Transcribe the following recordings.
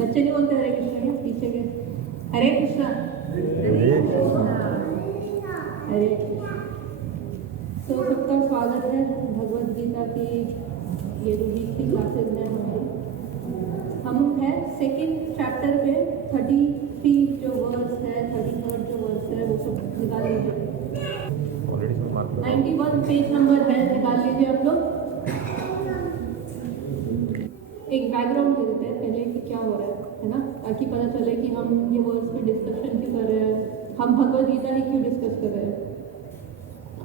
बच्चे नहीं बोलते हरे कृष्णा क्या? पीछे के हरे कृष्णा हरे। तो सबका स्वागत है भगवद गीता की ये जो 20 की क्लासेस हैं हमारी। हम हैं सेकेंड चैप्टर पे 33 जो वर्स है 33rd जो वर्स है वो सब निकाल लीजिए। 91 पेज नंबर है, निकाल लीजिए आप लोग। एक बैकग्राउंड दे देते हैं पहले कि क्या हो रहा है ना, ताकि पता चले कि हम ये वर्ड्स पे डिस्कशन क्यों कर रहे हैं, हम भगवद गीता ही क्यों डिस्कस कर रहे हैं।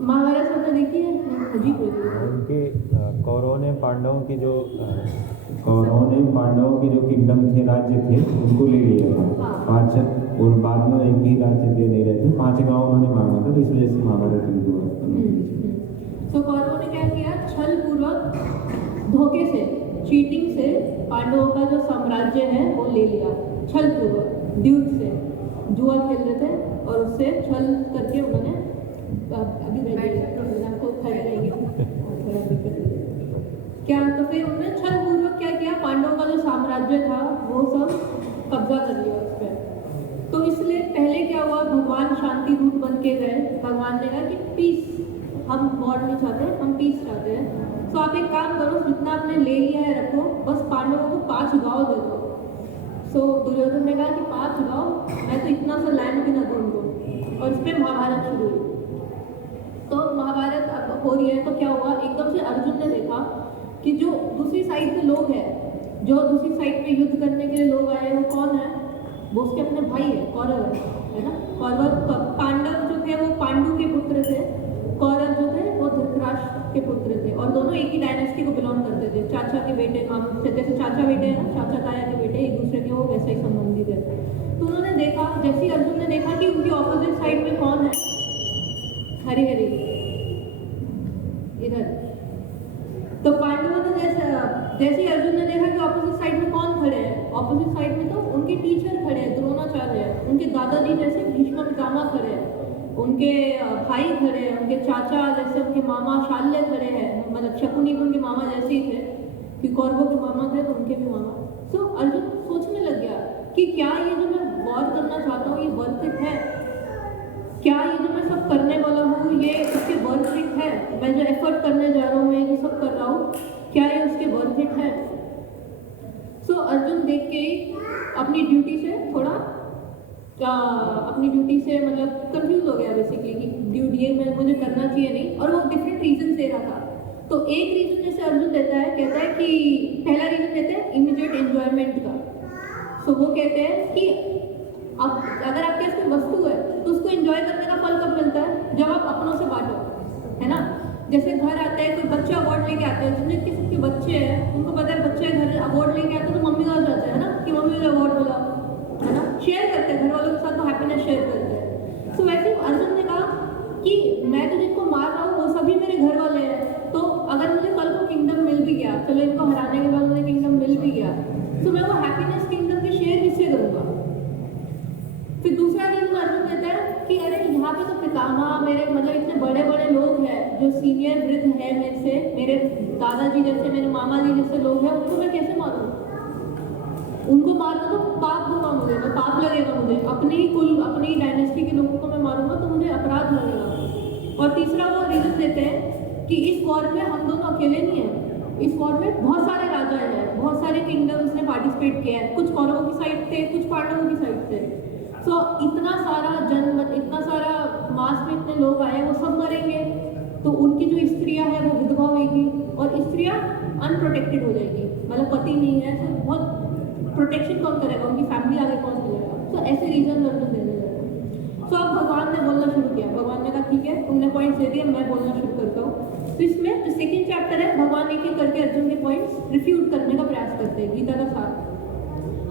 महाभारत सबने देखी है? अजीब है उनके कौरवों ने पांडवों की जो किंगडम थे, राज्य थे, उनको ले लिया था। हाँ। 5 और बाद में एक भी राज्य दे नहीं रहे थे, 5 गांव उन्होंने मांगा था, तो इस वजह से महाभारत युद्ध हुआ। तो कौरवों ने क्या किया, छल पूर्वक धोखे से चीटिंग से पांडवों का जो साम्राज्य है वो ले लिया। छल पूर्वक ड्यूट से जुआ खेल रहे थे और उससे छल करके उन्होंने अभी को खड़े रहेंगे क्या, तो फिर उन्होंने छल पूर्वक क्या किया, पांडवों का जो साम्राज्य था वो सब कब्जा कर लिया उस पर। तो इसलिए पहले क्या हुआ, भगवान शांति दूत बन के गए। भगवान ने कहा कि पीस, हम वॉर नहीं चाहते, हम पीस चाहते हैं। तो आप एक काम करो, जितना आपने ले लिया है रखो, बस पांडवों को 5 गांव दे दो। सो दुर्योधन ने कहा कि 5 गांव, मैं तो इतना सा लैंड भी ना दूँ उनको। और इस पर महाभारत शुरू हुई। तो महाभारत अब हो रही है तो क्या हुआ, एकदम से अर्जुन ने देखा कि जो दूसरी साइड के लोग हैं, जो दूसरी साइड पे युद्ध करने के लिए लोग आए वो कौन है, वो उसके अपने भाई है, कौरव है ना। कौरव पांडव जो थे वो पांडु के पुत्र थे, कौरव जो थे वो धृतराष्ट्र के पुत्र थे, और दोनों एक ही डायनेस्टी को बिलोंग करते थे। चाचा के बेटे, हम जैसे चाचा बेटे हैं ना, चाचा ताया के बेटे एक दूसरे के वो वैसे ही संबंधित है। तो उन्होंने देखा, जैसे ही अर्जुन ने देखा कि उनकी ऑपोजिट साइड में कौन है, हरी हरी इधर। तो पांडवों ने जैसे ही अर्जुन ने देखा कि ऑपोजिट साइड में कौन खड़े हैं, ऑपोजिट साइड में तो उनके टीचर खड़े हैं, द्रोणाचार्य है, उनके दादाजी जैसे भीष्म पितामह खड़े हैं, उनके भाई खड़े हैं, उनके चाचा जैसे उनके मामा शाल्य खड़े हैं, मतलब शकुनी भी उनके मामा जैसे ही थे, कि कौरवों के मामा थे तो उनके भी मामा। सो अर्जुन सोचने लग गया कि क्या ये जो मैं वॉर करना चाहता हूँ ये वर्थ इट है, क्या ये जो मैं सब करने वाला हूँ ये उसके वर्थ इट है, मैं जो एफर्ट करने जा रहा हूँ, मैं ये सब कर रहा हूँ, क्या ये उसके वर्थ इट है। सो अर्जुन देख के अपनी ड्यूटी से मतलब कंफ्यूज हो गया बेसिकली कि ड्यूटी में मुझे करना चाहिए नहीं, और वो डिफरेंट रीजन दे रहा था। तो एक रीजन जैसे अर्जुन देता है, कहता है कि पहला रीजन देते हैं इमीडिएट एंजॉयमेंट का। सो वो कहते हैं कि अब अगर आपके पास कोई वस्तु है तो उसको एंजॉय करने का फल कब मिलता है, जब आप अपनों से बांटो, है ना। जैसे घर आते हैं, कोई बच्चे अवार्ड लेके आते हैं, जितने किसी बच्चे हैं उनको पता है बच्चे घर अवार्ड लेके आते हैं तो मम्मी का जाते हैं ना कि मम्मी मुझे अवार्ड मिला, है ना। शेयर करते हैं घर वालों के साथ, तो हैप्पीनेस शेयर करते हैं। तो वैसे अर्जुन ने कहा कि मैं तो जिनको मार रहा हूँ वो सभी मेरे घर वाले हैं, तो अगर मुझे कल को किंगडम मिल भी गया, चलो इनको हराने के बाद मुझे किंगडम मिल भी गया, तो मैं वो हैप्पीनेस किंगडम के शेयर किससे करूँगा। फिर दूसरा रीजन अर्जुन देता है कि अरे यहाँ पे तो पितामह मेरे, मतलब इतने बड़े बड़े लोग हैं जो सीनियर वृद्ध है मेरे से, मेरे दादाजी जैसे, मेरे मामा जी जैसे लोग हैं, उनको मैं कैसे मारूँ, उनको मारना तो पाप होगा मुझे, तो पाप लगेगा मुझे, अपनी ही कुल अपनी डायनेस्टी के लोगों को मैं मारूंगा तो मुझे अपराध लगेगा। और तीसरा वो रीजन देते हैं कि इस वॉर में हम दोनों अकेले नहीं हैं, इस वॉर में बहुत सारे राजा हैं, बहुत सारे किंगडम्स ने पार्टिसिपेट किया है, कुछ कौरवों की साइड थे, कुछ पांडवों की साइड थे। सो इतना सारा इतना सारा मास में इतने लोग आए, वो सब मरेंगे, तो उनकी जो स्त्रियां हैं वो विधवा होगी, और स्त्रियां अनप्रोटेक्टेड हो जाएगी, मतलब पति नहीं है तो बहुत प्रोटेक्शन कौन करेगा, उनकी फैमिली आगे कौन चलेगा। तो ऐसे रीजन अर्जुन देने लगे। तो अब भगवान ने बोलना शुरू किया। भगवान ने कहा ठीक है, तुमने पॉइंट्स दे दिए, मैं बोलना शुरू करता हूँ। तो इसमें जो सेकंड चैप्टर है, भगवान एक एक करके अर्जुन के पॉइंट्स रिफ्यूट करने का प्रयास करते हैं, गीता का सार।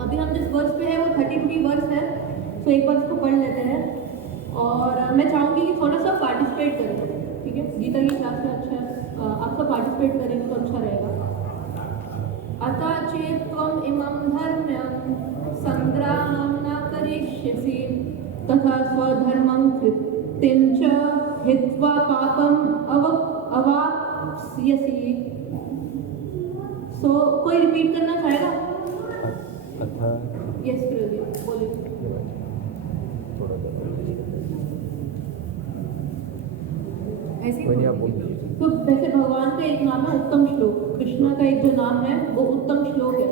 अभी हम जिस वर्स पे है वो 33 वर्स है, तो एक बार इसको पढ़ लेते हैं। और मैं चाहूँगी कि थोड़ा सा पार्टिसिपेट करें, ठीक है? गीता की क्लास में अच्छा आप सब पार्टिसिपेट करेंगे तो अच्छा रहेगा। अतः चेत् त्वम् इमं धर्म्यं संग्रामं न करिष्यसि तथा स्वधर्मं कृतिं च हित्वा पापम् अवाप्स्यसि। सो कोई रिपीट करना चाहेगा? यस प्रदीप बोलिए। तो वैसे भगवान का एक नाम है उत्तम श्लोक, कृष्णा का एक जो नाम है वो उत्तम श्लोक है।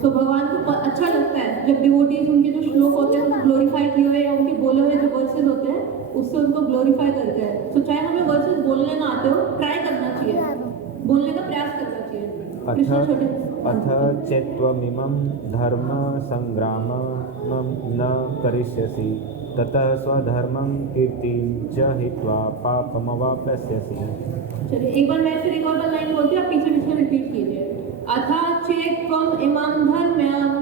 तो भगवान को अच्छा लगता है जब डिवोटीज उनके जो श्लोक होते हैं उनको ग्लोरीफाई किए हुए या उनके बोले हुए जो वर्सेस होते हैं उससे उनको ग्लोरीफाई करते हैं। तो चाहे हमें वर्सेस बोलने ना आते हो, ट्राई करना चाहिए, बोलने का प्रयास करना चाहिए। कृष्णा छोटे अथ चेत्त्वमिमं धर्म संग्रामं न करिष्यसि ततः स्वधर्मं कीर्तिं च हित्वा पापमवाप्स्यसि। चलिए एक बार मैं फिर एक और लाइन बोलती हूँ, आप पीछे पीछे रिपीट कीजिए। अथा चेत्त्वम् इमं धर्म्यं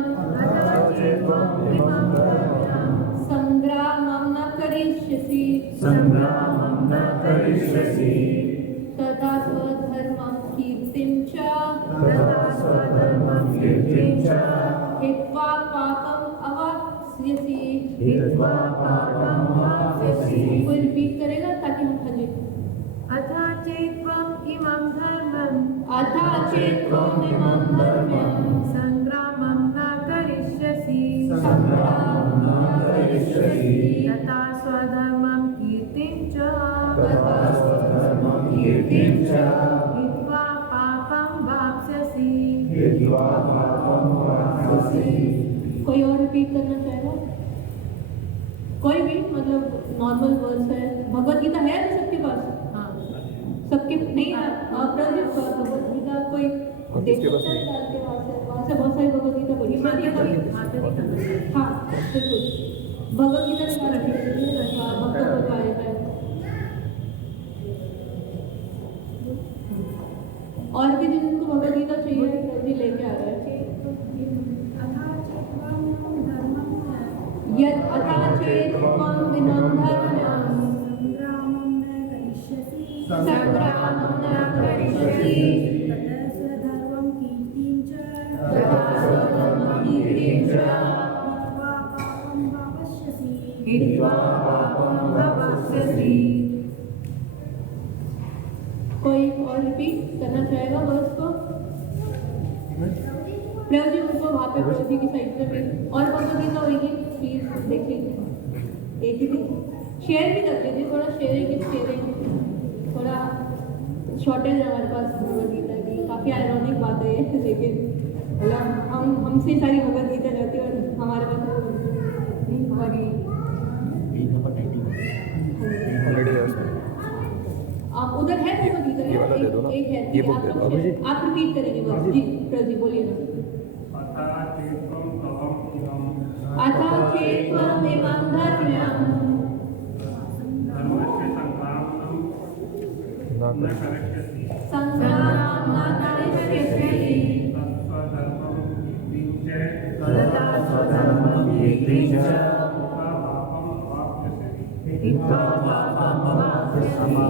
संग्रामं न करिष्यसि तथा स्वधर्मं कीर्तिं च हित्वा पापम् अवाप्स्यसि। कोई रिपीट करेगा ताकि हम समझें। अथा चेत्त्वम् इमं धर्मं संग्रामं न करिष्यसि तथा स्वधर्मं कीर्तिं च हित्वा पापं वाप्स्यसि। कोई और रिपीट करना चाहेगा? कोई भी मतलब नॉर्मल वर्ड्स है, भगवत गीता है ना सबके पास? हाँ सबके नहीं है भगवत गीता कोई देख सकता है डाल के वहाँ से बहुत सारी भगवत गीता पढ़ी हाँ बिल्कुल भगवत गीता निकाल रखी भक्तों को आए है। और भी जिनको भगवत गीता चाहिए जल्दी लेके आ रहे हैं। यत् अथा चेत्त्वम् इमं धर्म्यं संग्रामं न करिष्यसि तथा स्वधर्मं कीर्तिं च हित्वा पापम् अवाप्स्यसि। कोई और रिपीट करना चाहेगा वर्ड्स को? प्रभु जी उनको वहाँ पे प्रभु जी की साइड पे भी और भगवत गीता होगी, प्लीज देख लीजिए। एक ही शेयर भी कर लीजिए, थोड़ा शेयरिंग थोड़ा शॉर्टेज है हमारे पास भगवत गीता की। काफ़ी आयरॉनिक बात है ये, लेकिन मतलब हमसे सारी भगवत गीता जाती है और हमारे पास बड़ी आप उधर है भगवत गीता एक है आप रिपीट करेंगे बस जी। प्रभु जी बोलिए ना। अथा चेत्त्वम् इमं धर्म्यं संग्रामं न करिष्यसि तथा स्वधर्मं कीर्तिं च हित्वा पापम् अवाप्स्यसि।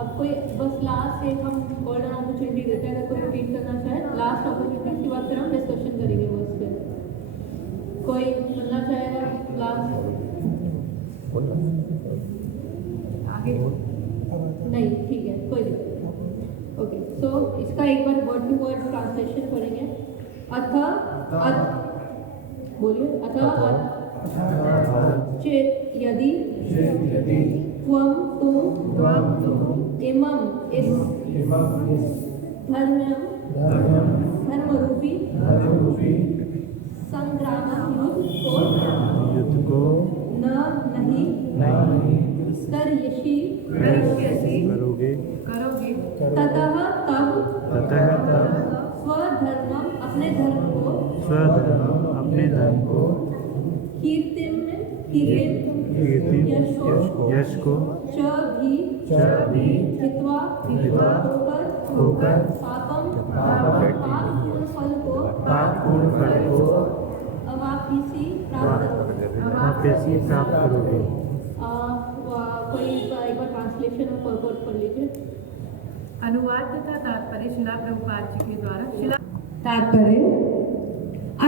अब कोई बस लास्ट एक हम गोल्डन अपॉर्चुनिटी देते हैं, अगर कोई रिपीट करना चाहे लास्ट अपॉर्चुनिटी, इसके बाद फिर हम डिस्कशन करेंगे वर्ड्स पे। कोई सुनना चाहेगा लास्ट? आगे नहीं, ठीक है कोई नहीं। ओके सो इसका एक बार वर्ड टू वर्ड ट्रांसलेशन पढ़ेंगे। बोलिए अथ चेत् यदि त्वं तुम इमं इस धर्मरूपी संग्राम युद्ध को नहीं करिष्यसि करोगे ततः तब स्वधर्मम अपने धर्म को कीर्तिम यश को च भी हित्वा होकर पापम पाप फल को अवाप्यसी प्राप्त करोगे। कोई एक बार ट्रांसलेशन और परपोर्ट पढ़ लीजिए। अनुवाद तथा तात्पर्य शिला प्रभुपाद जी के द्वारा। शिला तात्पर्य: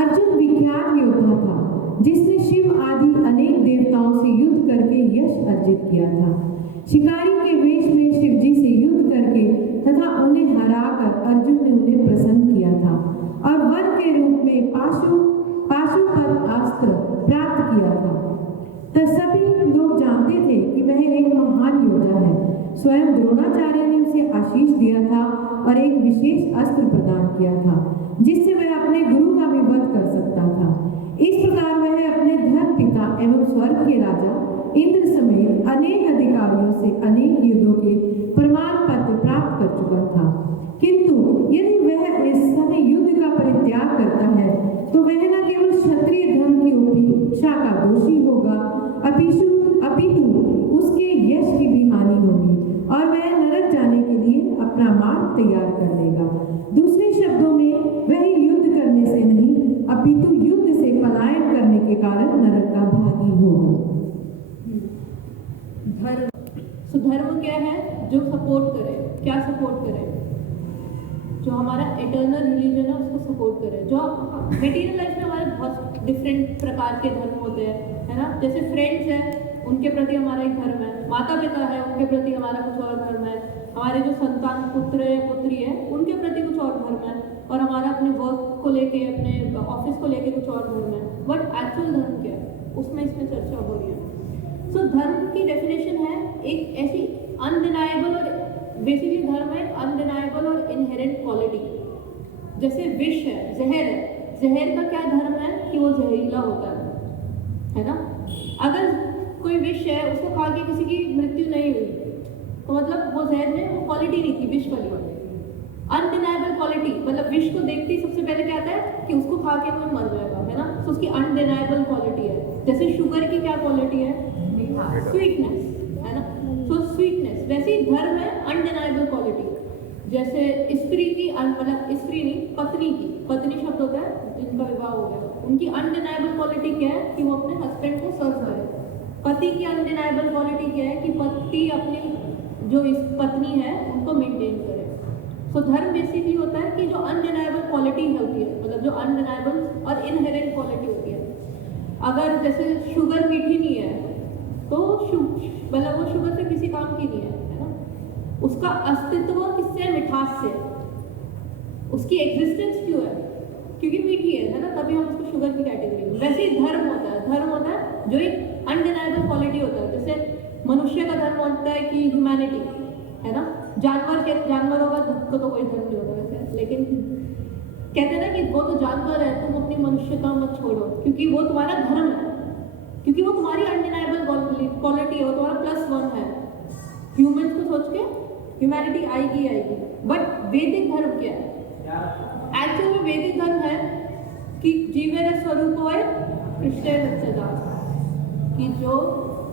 अर्जुन विख्यात योद्धा था जिसने शिव आदि अनेक देवताओं से युद्ध करके यश अर्जित किया था। शिकारी के वेश में शिव जी से युद्ध करके तथा उन्हें हराकर अर्जुन ने उन्हें प्रसन्न किया था और वर के रूप में पाशुपत अस्त्र प्राप्त किया था। तब सभी लोग जानते थे कि वह एक महान योद्धा है। स्वयं द्रोणाचार्य ने उसे आशीष दिया था और एक विशेष अस्त्र प्रदान किया था जिससे वह अपने गुरु का भी वध कर सकता था। इस प्रकार वह अपने धर्म पिता एवं स्वर्ग के राजा इंद्र समेत अनेक अधिकारियों से अनेक युद्धों के प्रमाण पत्र प्राप्त कर चुका था। किंतु यदि वह इस समय युद्ध का परित्याग करता है तो वह न केवल क्षत्रिय धर्म की उपेक्षा का दोषी होगा अपितु उसके यश की भी हानि होगी और वह नरक जाने के लिए अपना मार्ग तैयार कर लेगा। दूसरे शब्दों में वह युद्ध करने से नहीं अपितु युद्ध से पलायन करने के कारण नरक का भागी होगा। धर्म क्या है? जो सपोर्ट करे। क्या सपोर्ट करे? जो हमारा एटर्नल रिलीजन है उसको सपोर्ट करे। जो मटेरियल लाइफ में हमारे बहुत डिफरेंट प्रकार के धर्म होते हैं, है ना। जैसे फ्रेंड्स हैं, उनके प्रति हमारा एक धर्म है। माता पिता है, उनके प्रति हमारा कुछ और धर्म है। हमारे जो संतान पुत्र या पुत्री है, उनके प्रति कुछ और धर्म है। और हमारा अपने वर्क को लेके, अपने ऑफिस को लेके कुछ और धर्म है। बट एक्चुअल धर्म क्या है, उसमें इसमें चर्चा हो रही है। सो धर्म की डेफिनेशन है एक ऐसी अनडिनाइबल और बेसिकली धर्म है अनडिनाइबल और इनहेरेंट क्वालिटी। जैसे विष है, जहर है। जहर का क्या धर्म है कि वो जहरीला होता है ना। अगर कोई विष है, उसको खा के किसी की मृत्यु नहीं हुई तो मतलब वो जहर में वो क्वालिटी नहीं थी, विष वाली। अनडिनाइबल क्वालिटी मतलब विष को देखते ही सबसे पहले क्या आता है कि उसको खा के कोई मर जाएगा, है ना। तो उसकी अनडिनाइबल क्वालिटी है। जैसे शुगर की क्या क्वालिटी है? स्वीटनेस, है ना। तो स्वीटनेस, वैसे ही धर्म है अनडिनाइबल क्वालिटी। जैसे स्त्री की मतलब स्त्री नहीं, पत्नी की, पत्नी शब्द होता है जिनका विवाह हो गया, उनकी अनडिनाइबल क्वालिटी क्या है कि वो अपने हस्बैंड को सर्व करे। पति की अनडिनाइबल क्वालिटी क्या है कि पति अपनी जो इस पत्नी है उनको मेंटेन करे। सो धर्म बेसिकली होता है कि जो अनडिनाइबल क्वालिटी होती है, मतलब जो अनडिनाइबल और इनहेरेंट क्वालिटी होती है। अगर जैसे शुगर मीठी नहीं है तो मतलब वो शुगर से किसी काम की नहीं है ना। उसका अस्तित्व किससे? मिठास से। उसकी एग्जिस्टेंस क्यों है? क्योंकि मीठी है ना, तभी हम उसको शुगर की कैटेगरी में। वैसे ही धर्म होता है। धर्म होता है जो एक अनडिनाइबल क्वालिटी होता है। जैसे मनुष्य का धर्म होता है कि ह्यूमैनिटी, है ना। जानवरों का तो कोई धर्म नहीं होता वैसे, लेकिन कहते हैं ना कि वो तो जानवर है, तुम अपनी मनुष्यता मत छोड़ो, क्योंकि वो तुम्हारा धर्म है, क्योंकि वो तुम्हारी अनडिनाइबल क्वालिटी है, वो तुम्हारा +1 है। ह्यूमंस को सोच के ह्यूमैनिटी आएगी। बट वैदिक धर्म क्या है? एक्चुअल में वैदिक धर्म है कि जीवेर स्वरूपोय कृष्णे सच्चिदानंद, कि जो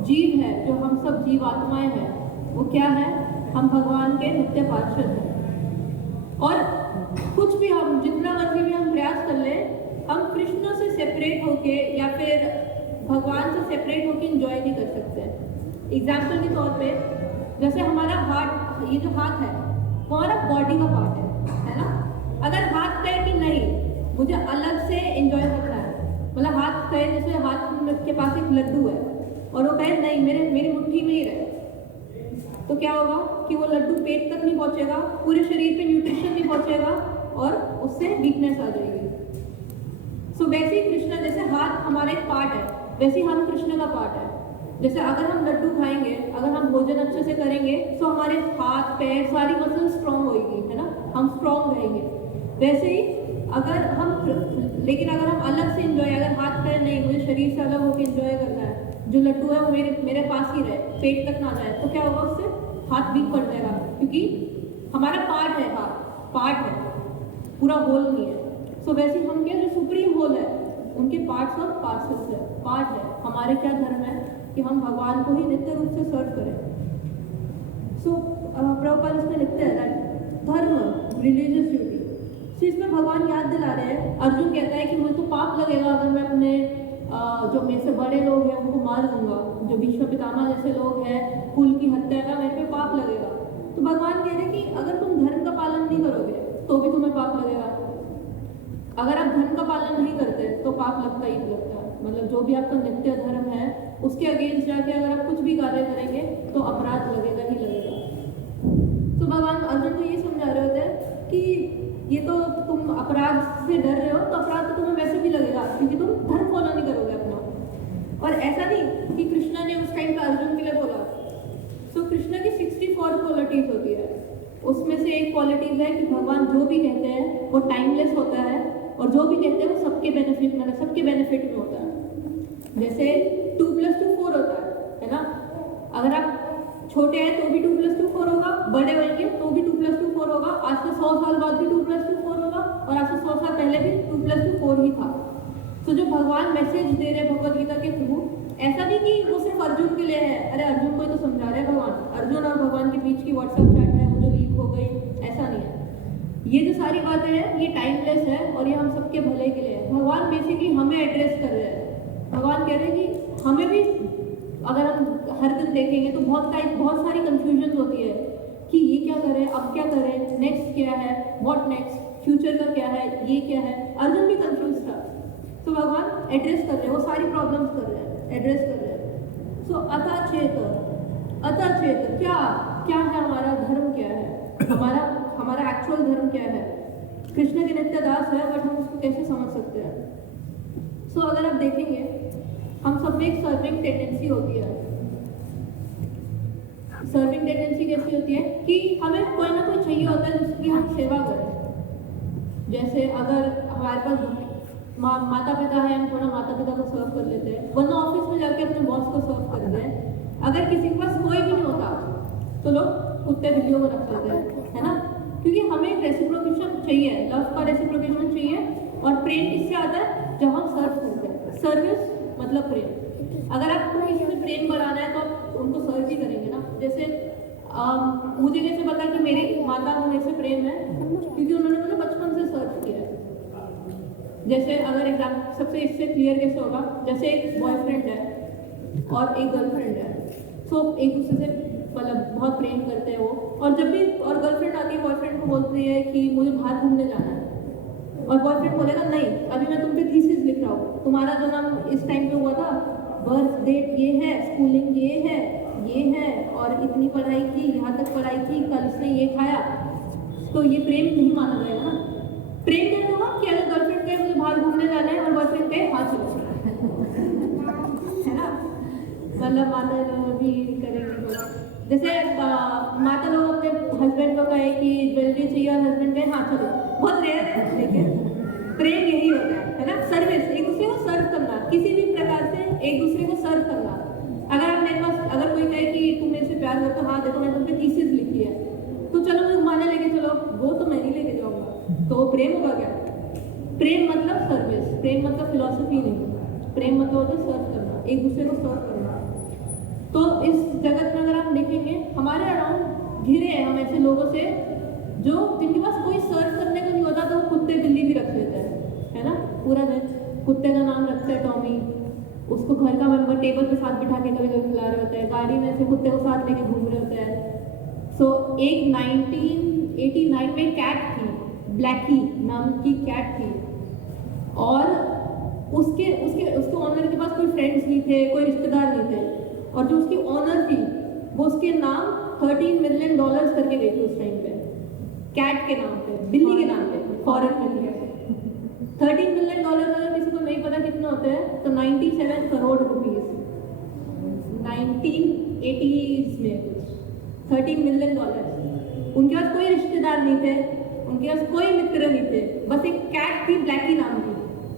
जीव है, जो हम सब जीवात्माएं हैं, वो क्या है? हम भगवान के नित्य पार्षद हैं। और कुछ भी हम जितना मर्जी भी हम प्रयास कर ले, हम कृष्ण से सेपरेट होके या फिर भगवान से सेपरेट होके इंजॉय नहीं कर सकते हैं। एग्जाम्पल के तौर पे जैसे हमारा हाथ, ये जो हाथ है वो हमारा बॉडी का पार्ट है ना। अगर हाथ कहे कि नहीं मुझे अलग से एंजॉय करना है, मतलब हाथ कहे, जैसे हाथ के पास एक लड्डू है और वो कहे नहीं मेरी मुट्ठी में ही रहे, तो क्या होगा कि वो लड्डू पेट तक नहीं पहुंचेगा, पूरे शरीर पे न्यूट्रिशन नहीं पहुंचेगा और उससे वीकनेस आ जाएगी। सो वैसे ही कृष्ण, जैसे हाथ हमारा एक पार्ट है, वैसे ही हम कृष्ण का पार्ट है। जैसे अगर हम लड्डू खाएंगे, अगर हम भोजन अच्छे से करेंगे तो हमारे हाथ पैर सारी मसल स्ट्रॉन्ग होगी, है ना, हम स्ट्रॉन्ग रहेंगे। वैसे ही अगर हम, लेकिन अगर हम अलग से एंजॉय, अगर हाथ पैर नहीं, मुझे शरीर से अलग होकर एंजॉय करना है, जो लड्डू है वो मेरे पास ही रहे, पेट तक ना जाए, तो क्या होगा? उससे हाथ वीक पड़ जाएगा, क्योंकि हमारा पार्ट है, हाथ पार्ट है, पूरा होल नहीं है। सो वैसे हम क्या, जो सुप्रीम होल है, उनके पार्ट्स और पार्सल्स है, पार्ट है। हमारे क्या धर्म है? कि हम भगवान को ही नित्य रूप से सर्व करें। सो प्रभुपाद इसमें लिखते हैं धर्म रिलीजियस ड्यूटी। सो इसमें भगवान याद दिला रहे हैं, अर्जुन कहता है कि मुझे तो पाप लगेगा अगर मैं अपने जो मेरे से बड़े लोग हैं उनको मार दूंगा, जो भीष्म पितामह जैसे लोग हैं, कुल की हत्या का मेरे पे पाप लगेगा। तो भगवान कह रहे हैं कि अगर तुम धर्म का पालन नहीं करोगे तो भी तुम्हें पाप लगेगा। अगर आप धर्म का पालन नहीं करते तो पाप लगता ही लगता है। मतलब जो भी आपका नित्य धर्म है उसके अगेंस्ट जाके अगर आप कुछ भी कार्य करेंगे तो अपराध लगेगा ही लगेगा। तो भगवान अर्जुन को ये समझा रहे होते हैं कि ये तो तुम अपराध से डर रहे हो, तो अपराध तो तुम्हें वैसे भी लगेगा क्योंकि तुम धर्म फॉलो नहीं करोगे अपना। और ऐसा नहीं कि कृष्णा ने उस टाइम पे अर्जुन के लिए बोला। तो कृष्णा की 64 क्वालिटीज होती है, उसमें से एक क्वालिटीज है कि भगवान जो भी कहते हैं वो टाइमलेस होता है और जो भी कहते हैं वो सबके बेनिफिट में होता है। जैसे 2 + 2 4 होता है ना। अगर आप छोटे हैं तो भी 2 + 2 4 होगा, बड़े होंगे तो भी 2 + 2 4 होगा, आज से 100 साल बाद भी 2 + 2 4 होगा और आज से 100 साल पहले भी 2 + 2 4 ही था। तो जो भगवान मैसेज दे रहे भगवद गीता के थ्रू, ऐसा नहीं कि वो सिर्फ अर्जुन के लिए है, अरे अर्जुन को ही तो समझा रहे हैं भगवान, अर्जुन और भगवान के बीच की व्हाट्सएप चैट है वो जो लीक हो गई, ऐसा नहीं है। ये जो सारी बातें हैं ये टाइमलेस है और ये हम सबके भले के लिए है। भगवान बेसिकली हमें एड्रेस कर रहे हैं। भगवान कह रहे हैं कि हमें भी अगर हम हर दिन देखेंगे तो बहुत सारी कंफ्यूजन होती है कि ये क्या करें, अब क्या करें, नेक्स्ट क्या है, व्हाट नेक्स्ट, फ्यूचर का क्या है, ये क्या है। अर्जुन भी कंफ्यूज था। तो भगवान एड्रेस कर रहे हैं, वो सारी प्रॉब्लम्स कर रहे हैं, एड्रेस कर रहे हैं। सो अतः चेत क्या है हमारा धर्म, क्या है हमारा एक्चुअल धर्म क्या है। कृष्ण के नित्य दास है बट हम उसको कैसे समझ सकते हैं। सो अगर आप देखेंगे हम सब में एक सर्विंग टेंडेंसी होती है। सर्विंग टेंडेंसी कैसी होती है कि हमें कोई ना कोई चाहिए होता है जिसकी हम सेवा करें। जैसे अगर हमारे पास माता पिता है, हम थोड़ा माता पिता को सर्व कर लेते हैं, वरना ऑफिस में जाके अपने बॉस को सर्व करते हैं। अगर किसी के पास कोई भी नहीं होता तो लोग कुत्ते बिल्लियों को रख लेते हैं, है ना, क्योंकि हमें एक रेसिप्रोकेशन चाहिए, लव का रेसिप्रोकेशन चाहिए। और प्रेम किससे आता है, जब हम सर्व करते हैं। सर्विस मतलब प्रेम। अगर आपको किसी से प्रेम बढ़ाना है तो आप उनको सर्व ही करेंगे ना। जैसे मुझे कैसे पता कि मेरी माता को मेरे से प्रेम है, क्योंकि उन्होंने मुझे बचपन से सर्व किया है। जैसे अगर एग्जाम सबसे इससे क्लियर कैसे होगा, जैसे एक बॉयफ्रेंड है और एक गर्लफ्रेंड है, सो एक दूसरे से मतलब बहुत प्रेम करते हैं वो, और जब भी और गर्लफ्रेंड आती है बॉयफ्रेंड को बोलती है कि मुझे बाहर घूमने जाना है, और बॉयफ्रेंड बोलेगा नहीं अभी मैं तुम पे थीसिस लिख रहा हूँ, तुम्हारा जन्म इस टाइम पे हुआ था, बर्थ डेट ये है, स्कूलिंग ये है और इतनी पढ़ाई की, यहाँ तक पढ़ाई की, कल इसने ये खाया, तो ये प्रेम नहीं माना जाएगा ना। प्रेम क्या होगा कि अगर गर्लफ्रेंड कहे मुझे बाहर घूमने जाना है और बॉयफ्रेंड कहे हाँ चलो है ना, मतलब माता लोग भी करेंगे थोड़ा। जैसे माता लोग अपने हस्बैंड को कहे कि ज्वेलरी चाहिए और हस्बैंड कहे हाँ चलो, बहुत रेयर है, लेकिन प्रेम यही होता है ना, सर्विस, एक दूसरे को सर्व करना, किसी भी प्रकार से एक दूसरे को सर्व करना। अगर आप मेरे पास अगर कोई कहे कि तुम मेरे से प्यार करते हो, हाँ देखो मैंने तुम पे थीसिस लिखी है, तो चलो मुझे घुमाने लेके चलो, वो तो मैं नहीं लेके जाऊंगा, तो वो प्रेम होगा क्या? प्रेम मतलब सर्विस, प्रेम मतलब फिलॉसफी नहीं, प्रेम मतलब होता है सर्व करना, एक दूसरे को सर्व करना। तो इस जगत में अगर आप देखेंगे हमारे अराउंड घिरे हैं हम ऐसे लोगों से जो जिनके पास कोई सर्व करने को नहीं होता, तो वो कुत्ते बिल्ली भी रख लेते हैं, है ना, पूरा दिन कुत्ते का नाम रखते हैं टॉमी, उसको घर का मेंबर टेबल पे साथ बिठा के कभी कभी खिला रहे होते हैं, गाड़ी में से कुत्ते को साथ लेके घूम रहे होते हैं। सो एक 1989 में कैट थी, ब्लैकी नाम की कैट थी, और उसके ऑनर के पास कोई फ्रेंड्स नहीं थे, कोई रिश्तेदार नहीं थे, और जो उसकी ऑनर थी वो उसके नाम $13 मिलियन करके गई थी उस टाइम पे, कैट के नाम पे, बिल्ली के नाम पे, फॉरेन में थी। $13 मिलियन अगर किसी को नहीं पता कितना होते हैं तो 97 करोड़ रुपीस 1980s में कुछ 13 मिलियन डॉलर। उनके पास कोई रिश्तेदार नहीं थे, उनके पास कोई मित्र नहीं थे, बस एक कैट थी ब्लैकी नाम की,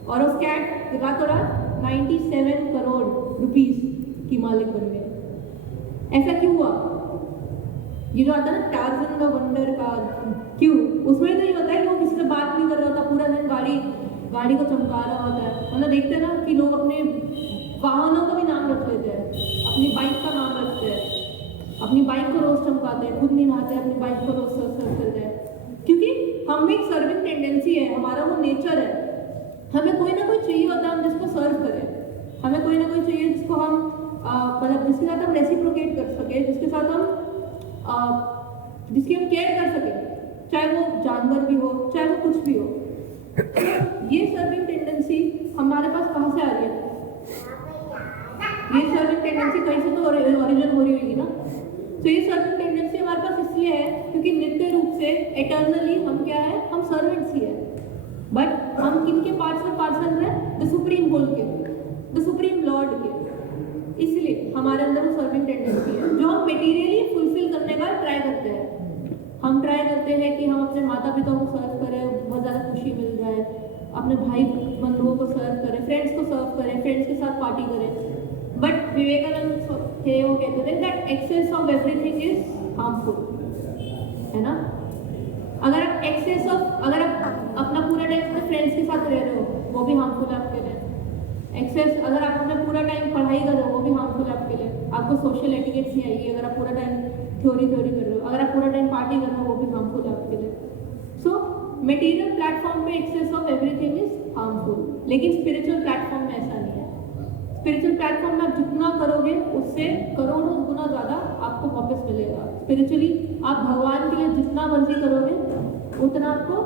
और उस कैट रातों रात 97 करोड़ रुपीस की मालिक बन गए। ऐसा क्यों हुआ? ये जो आता है ना टार्ज़न द वंडर का, क्यों? उसमें तो ये होता है कि वो किसी से बात नहीं कर रहा होता, पूरा दिन गाड़ी को चमका रहा होता है। मतलब देखते हैं ना कि लोग अपने वाहनों का भी नाम रख लेते हैं, अपनी बाइक का नाम रखते हैं, अपनी बाइक को रोज चमकाते हैं, खुद नहीं नहाते, अपनी बाइक को रोज सर्व करते हैं, क्योंकि हम में एक सर्विंग टेंडेंसी है, हमारा वो नेचर है। हमें कोई ना कोई चाहिए होता है हम जिसको सर्व करें, हमें कोई ना कोई चाहिए जिसको हम मतलब जिसके साथ हम रेसिप्रोकेट कर सके, जिसके साथ हम जिसकी हम केयर कर सके, चाहे वो जानवर भी हो, चाहे वो कुछ भी हो। ये सर्विंग टेंडेंसी हमारे पास कहाँ से आ रही है? ये सर्विंग टेंडेंसी कहीं से तो ओरिजिन हो रही होगी ना। तो ये सर्विंग टेंडेंसी हमारे पास इसलिए है क्योंकि नित्य रूप से एटर्नली हम क्या है, हम सर्वेंट्स ही है। बट हम किनके पार्ट्स में पार्सल हैं? द सुप्रीम होल के, द सुप्रीम लॉर्ड के। इसलिए हमारे अंदर वो सर्विंग टेंडेंसी है जो हम मटेरियली फुलफिल करने का ट्राई करते हैं। हम ट्राई करते हैं कि हम अपने माता पिता को सर्व करें, बहुत ज़्यादा खुशी मिल जाए, अपने भाई बंधुओं को सर्व करें, फ्रेंड्स को सर्व करें, फ्रेंड्स के साथ पार्टी करें। बट विवेकानंद थे, वो कहते थे that excess of everything is harmful, है ना। अगर आप एक्सेस ऑफ, अगर आप अपना पूरा टाइम अपने फ्रेंड्स के साथ रह रहे हो, वो भी हार्मफुल है आपके लिए। एक्सेस, अगर आप अपना पूरा टाइम पढ़ाई कर रहे हो, वो भी हार्मफुल है आपके लिए। आपको सोशल एटिकेट्स नहीं आएगी अगर आप पूरा टाइम थ्योरी कर रहे हो। अगर आप पूरा टाइम पार्टी कर रहे हो, वो भी हार्मफुल है आपके लिए। सो मटेरियल प्लेटफॉर्म पे excess of everything is harmful, लेकिन स्पिरिचुअल प्लेटफॉर्म में ऐसा नहीं है। स्पिरिचुअल प्लेटफॉर्म में आप जितना करोगे उससे करोड़ों गुना ज़्यादा आपको वापस मिलेगा। स्पिरिचुअली आप भगवान के लिए जितना मर्जी करोगे उतना आपको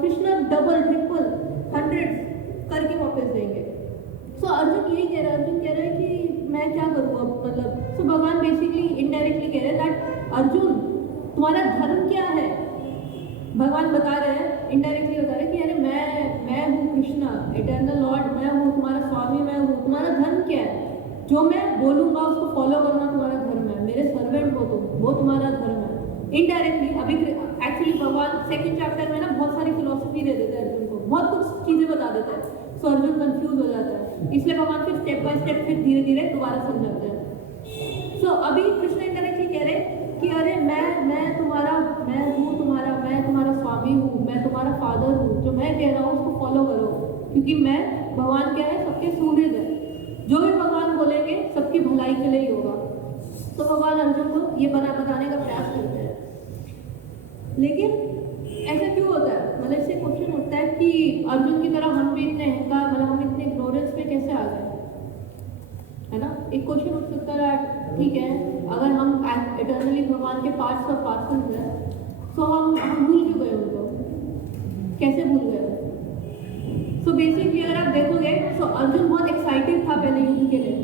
कृष्ण डबल ट्रिपल 100 करके वापस देंगे। सो अर्जुन यही कह रहा है, अर्जुन कह रहा है कि मैं क्या करूँ अब, मतलब सो भगवान बेसिकली इनडायरेक्टली कह रहे हैं दैट अर्जुन तुम्हारा धर्म क्या है। भगवान बता रहे हैं, इनडायरेक्टली बता रहे हैं कि अरे मैं हूँ कृष्णा, इटर्नल लॉर्ड, मैं हूँ तुम्हारा स्वामी, मैं हूँ। तुम्हारा धर्म क्या है? जो मैं बोलूँगा उसको फॉलो करना तुम्हारा धर्म है, मेरे सर्वेंट हो तुम, वो तुम्हारा धर्म है। इनडायरेक्टली अभी एक्चुअली भगवान सेकंड चैप्टर में ना बहुत सारी फिलोसफी दे देते हैं अर्जुन को, बहुत कुछ चीज़ें बता देते हैं। सो अर्जुन कंफ्यूज हो जाता है, इसलिए भगवान फिर स्टेप बाय स्टेप फिर धीरे धीरे दोबारा समझाते हैं। सो अभी कृष्ण इनडायरेक्टली कह रहे कि अरे मैं तुम्हारा स्वामी हूँ, मैं तुम्हारा फादर हूँ, जो मैं कह रहा हूँ उसको फॉलो करो, क्योंकि मैं भगवान क्या है, सबके सूर्य है, जो भी भगवान बोलेंगे सबकी भलाई के लिए ही होगा। तो भगवान अर्जुन को ये बताने का प्रयास करते हैं। लेकिन ऐसा क्यों होता है? मतलब इससे क्वेश्चन उठता है कि अर्जुन की तरह हम भी इतने अहंकार, मतलब हम इतने इग्नोरेंस में कैसे आ गए, है ना। एक क्वेश्चन उठ सकता है, ठीक है, अगर हम इटर्नली भगवान के पार्ट्स और पार्सल्स हैं तो हम भूल क्यों गए उनको, कैसे भूल गए? सो बेसिकली अगर आप देखोगे तो अर्जुन बहुत एक्साइटेड था पहले युद्ध के लिए।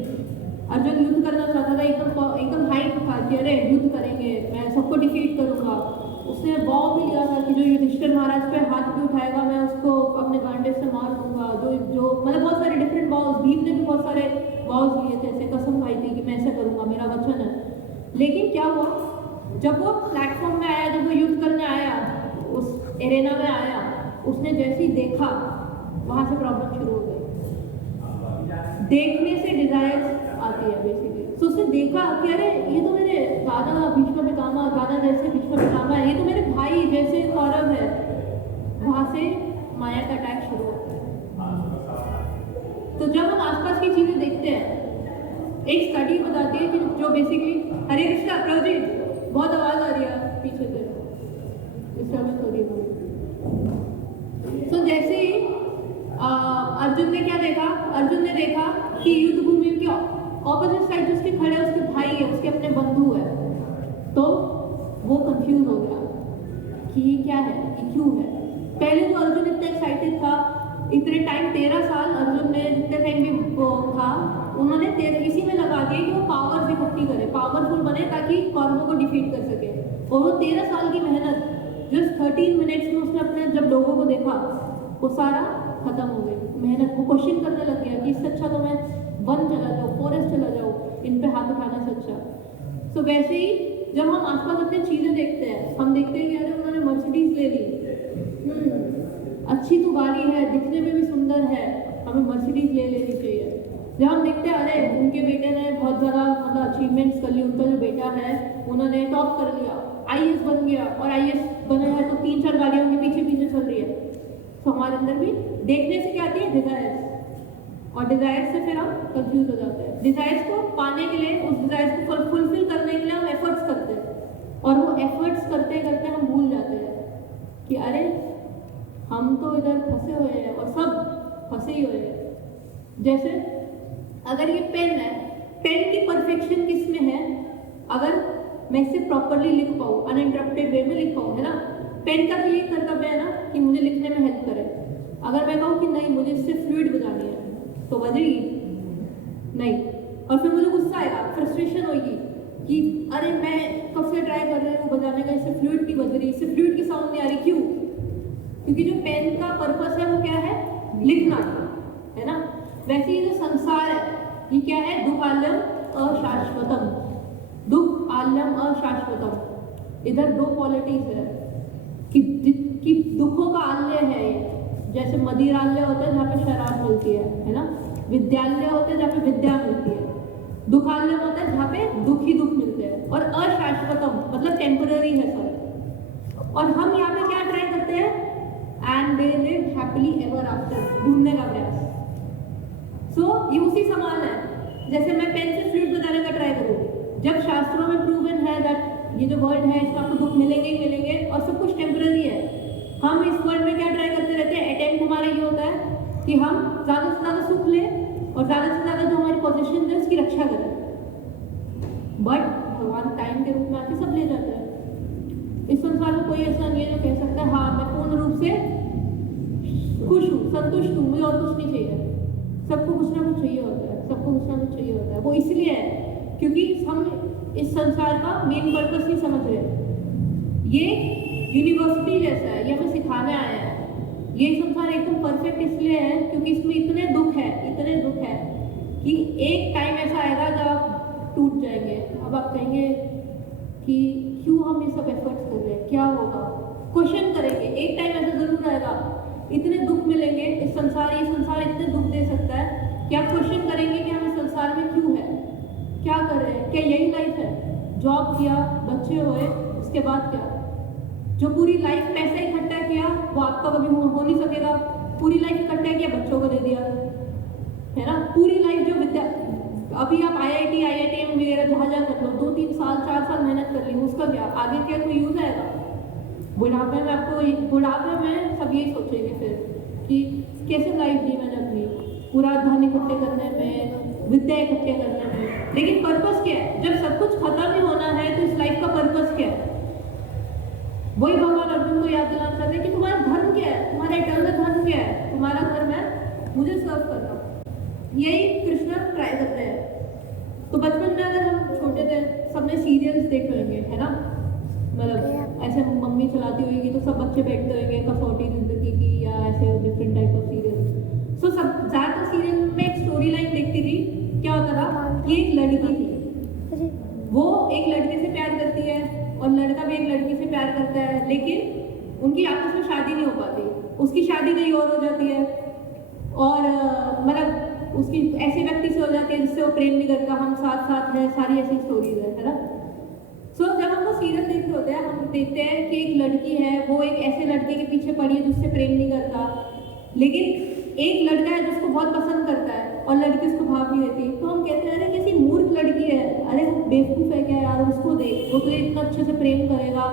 अर्जुन युद्ध करना चाहता था, एकदम हाइप था कि अरे युद्ध करेंगे, मैं सबको डिफीट करूंगा। उसने वॉव भी लिया था कि जो युधिष्ठिर महाराज पे हाथ भी उठाएगा मैं उसको अपने गांडे से मार दूंगा। जो मतलब बहुत सारे डिफरेंट वॉव्स, भीम ने भी बहुत सारे वॉव्स लिए थे, ऐसे कसम खाई थी कि मैं ऐसा करूंगा, मेरा वचन है। लेकिन क्या हुआ, जब वो प्लेटफॉर्म में आया, जब वो युद्ध करने आया, उस एरेना में आया, उसने जैसे ही देखा वहां से प्रॉब्लम शुरू हो गई। देखने से डिजायर्स आती है बेसिकली। तो उसने देखा कि अरे ये तो मेरे दादा भीष्म पितामह, दादा जैसे भीष्म पितामह है, ये तो मेरे भाई जैसे कौरव है। वहां से माया का अटैक शुरू होता है। तो जब हम आसपास की चीजें देखते हैं, एक स्टडी बताती है कि जो बेसिकली, हरे कृष्णा प्रभु जी, बहुत आवाज आ रही है पीछे से, डिस्टर्बेंस हो रही है। तो जैसे ही अर्जुन ने क्या देखा, अर्जुन ने देखा कि युद्ध भूमि के ऑपोजिट साइड जिसके खड़े उसके भाई है, उसके अपने बंधु है, तो वो कंफ्यूज हो गया कि ये क्या है, ये क्यों है। पहले जो अर्जुन इतना एक्साइटेड था, इतने टाइम 13 साल अर्जुन ने जितने टाइम भी वो था, उन्होंने इसी में लगा दिया कि वो पावर्स इकट्ठी करे, पावरफुल बने ताकि कौरवों को डिफीट कर सके। और वो 13 साल की मेहनत जस्ट 13 मिनट्स में उसने अपने जब लोगों को देखा, वो सारा खत्म हो गई मेहनत। वो क्वेश्चन करने लग गया कि इससे अच्छा तो मैं वन चला जाऊँ, फॉरेस्ट चला जाऊँ, इन पे हाथ उठाने से अच्छा। सो वैसे ही जब हम आसपास अपनी चीजें देखते हैं, हम देखते हैं कि अरे उन्होंने मर्सिडीज ले ली, अच्छी तो गाड़ी है, दिखने में भी सुंदर है, हमें मर्सिडीज ले लेनी चाहिए। जब हम देखते हैं अरे उनके बेटे ने बहुत ज़्यादा मतलब अचीवमेंट्स कर ली, उनका जो बेटा है उन्होंने टॉप कर लिया, IAS बन गया, और IAS बने हैं तो 3-4 गाड़ियों के पीछे पीछे चल रही है। तो हमारे अंदर भी देखने से क्या आती है, डिजायर। और डिजायर से फिर हम कंफ्यूज हो जाते हैं। डिजायर्स को पाने के लिए, उस डिजायर्स को फुलफिल करने के लिए हम एफर्ट्स करते हैं और वो एफर्ट्स करते करते हम भूल जाते हैं कि अरे हम तो इधर फंसे हुए हैं और सब फंसे ही हुए हैं। जैसे अगर ये पेन है, पेन की परफेक्शन किस में है? अगर मैं इसे प्रॉपरली लिख पाऊँ, अनइंटरप्टेड वे में लिख पाऊँ, है ना। पेन का तो ये कर्तव्य है ना कि मुझे लिखने में हेल्प करे। अगर मैं कहूँ कि नहीं मुझे इससे फ्लूइड बजानी है तो बजेगी नहीं, और फिर मुझे गुस्सा आएगा, फ्रस्ट्रेशन होगी कि अरे मैं कब से ट्राई कर रही हूँ बजाने का, इससे फ्लूइड नहीं बज रही, इससे फ्लूइड की साउंड नहीं आ रही। क्यों? क्योंकि जो पेन का पर्पस है वो क्या है? लिखना, है ना। वैसे ही जो संसार है ये क्या है? दुखालयम अशाश्वतम, दुख आलयम अशाश्वतम। इधर दो क्वालिटीज है कि दुखों का आलय है ये, जैसे मदिरालय होता है जहाँ पे शराब मिलती है ना। विद्यालय होता है जहाँ पे विद्या मिलती है। दुखालय होता है जहाँ पे दुख ही दुख मिलते हैं। और अशाश्वतम मतलब टेम्पररी है सब। और हम यहाँ पे क्या ट्राई करते हैं? And they live happily ever after, ढूंढने का प्रयास। ये उसी समान है जैसे मैं पेन से फ्लूट बजाने का ट्राई करूँ। जब शास्त्रों में प्रूवन है दैट ये जो वर्ल्ड है इसमें आपको दुख मिलेंगे ही मिलेंगे और सब कुछ टेम्पररी है, हम इस वर्ल्ड में क्या ट्राई करते रहते हैं? अटेम्प्ट हमारा ये होता है कि हम ज़्यादा से ज़्यादा सुख लें और ज़्यादा से ज़्यादा जो हमारी पोजीशन है उसकी रक्षा करें। बट भगवान टाइम के रूप में आके सब ले जाते हैं। इस संसार में कोई ऐसा नहीं है जो कह सकता है हाँ मैं पूर्ण रूप से खुश हूँ, संतुष्ट हूँ, मुझे और कुछ नहीं चाहिए। सबको कुछ ना कुछ चाहिए होता है, सबको कुछ ना कुछ चाहिए होता है। वो इसलिए है क्योंकि हम इस संसार का मेन पर्पस नहीं समझ रहे। ये यूनिवर्सिटी जैसा है, ये हमें सिखाने आया है। ये संसार एकदम परफेक्ट इसलिए है क्योंकि इसमें इतने दुख है कि एक टाइम ऐसा आएगा जब आप टूट जाएंगे। अब आप कहेंगे कि क्यों हम ये सब एफर्ट्स कर रहे हैं, क्या होगा? क्वेश्चन करेंगे। एक टाइम ऐसा जरूर आएगा, इतने दुख मिलेंगे, ये संसार इतने दुख दे सकता है कि आप क्वेश्चन करेंगे कि हम इस संसार में क्यों है, क्या कर रहे हैं, क्या यही लाइफ है? जॉब किया, बच्चे हुए, उसके बाद क्या? जो पूरी लाइफ पैसा इकट्ठा किया वो आपका कभी हो नहीं सकेगा। पूरी लाइफ इकट्ठा किया, बच्चों को दे दिया, है ना। पूरी लाइफ जो विद्या, अभी आप IIT वगैरह जहाँ कर लो, 2-3 साल 4 साल मेहनत कर ली, उसका क्या? आगे क्या कोई यूज आएगा? बुढ़ापे में सब यही सोचेंगे फिर कि कैसे लाइफ दी मैंने अपनी, पूरा धन इकट्ठे करने में, विद्या इकट्ठे करने में। लेकिन पर्पस क्या है? जब सब कुछ खत्म ही होना है तो इस लाइफ का पर्पस क्या है? वही भगवान अर्जुन को याद दिलाना चाहते हैं कि तुम्हारा धर्म क्या है, तुम्हारा इटर्नल धर्म क्या है? तुम्हारा धर्म है मुझे सर्व करना। यही कृष्ण ट्राई करते हैं। तो बचपन में अगर हम छोटे थे, सबने सीरियल्स देख लेंगे, है ना। मतलब ऐसे मम्मी चलाती होगी तो सब बच्चे बैठते होंगे, कसौटी जिंदगी की या ऐसे डिफरेंट टाइप ऑफ सीरियल। सो सब ज़्यादातर सीरियल में एक स्टोरी लाइन देखती थी। क्या होता था कि एक लड़की थी, वो एक लड़के से प्यार करती है और लड़का भी एक लड़की से प्यार करता है, लेकिन उनकी आपस में शादी नहीं हो पाती। उसकी शादी कहीं और हो जाती है और मतलब उसकी ऐसे व्यक्ति से हो जाती है जिससे वो प्रेम नहीं करता। हम साथ साथ हैं, सारी ऐसी स्टोरीज है ना। जब हम वो सीरियल देख रहे होते हैं, हम देखते हैं कि एक लड़की है, वो एक ऐसे लड़के के पीछे पड़ी है जिससे प्रेम नहीं करता, लेकिन एक लड़का है जिसको बहुत पसंद करता है और लड़की उसको भाव नहीं देती। तो हम कहते हैं अरे कैसी मूर्ख लड़की है, अरे वो बेवकूफ़ है क्या यार, उसको देख, वो तुझे इतना अच्छे से प्रेम करेगा।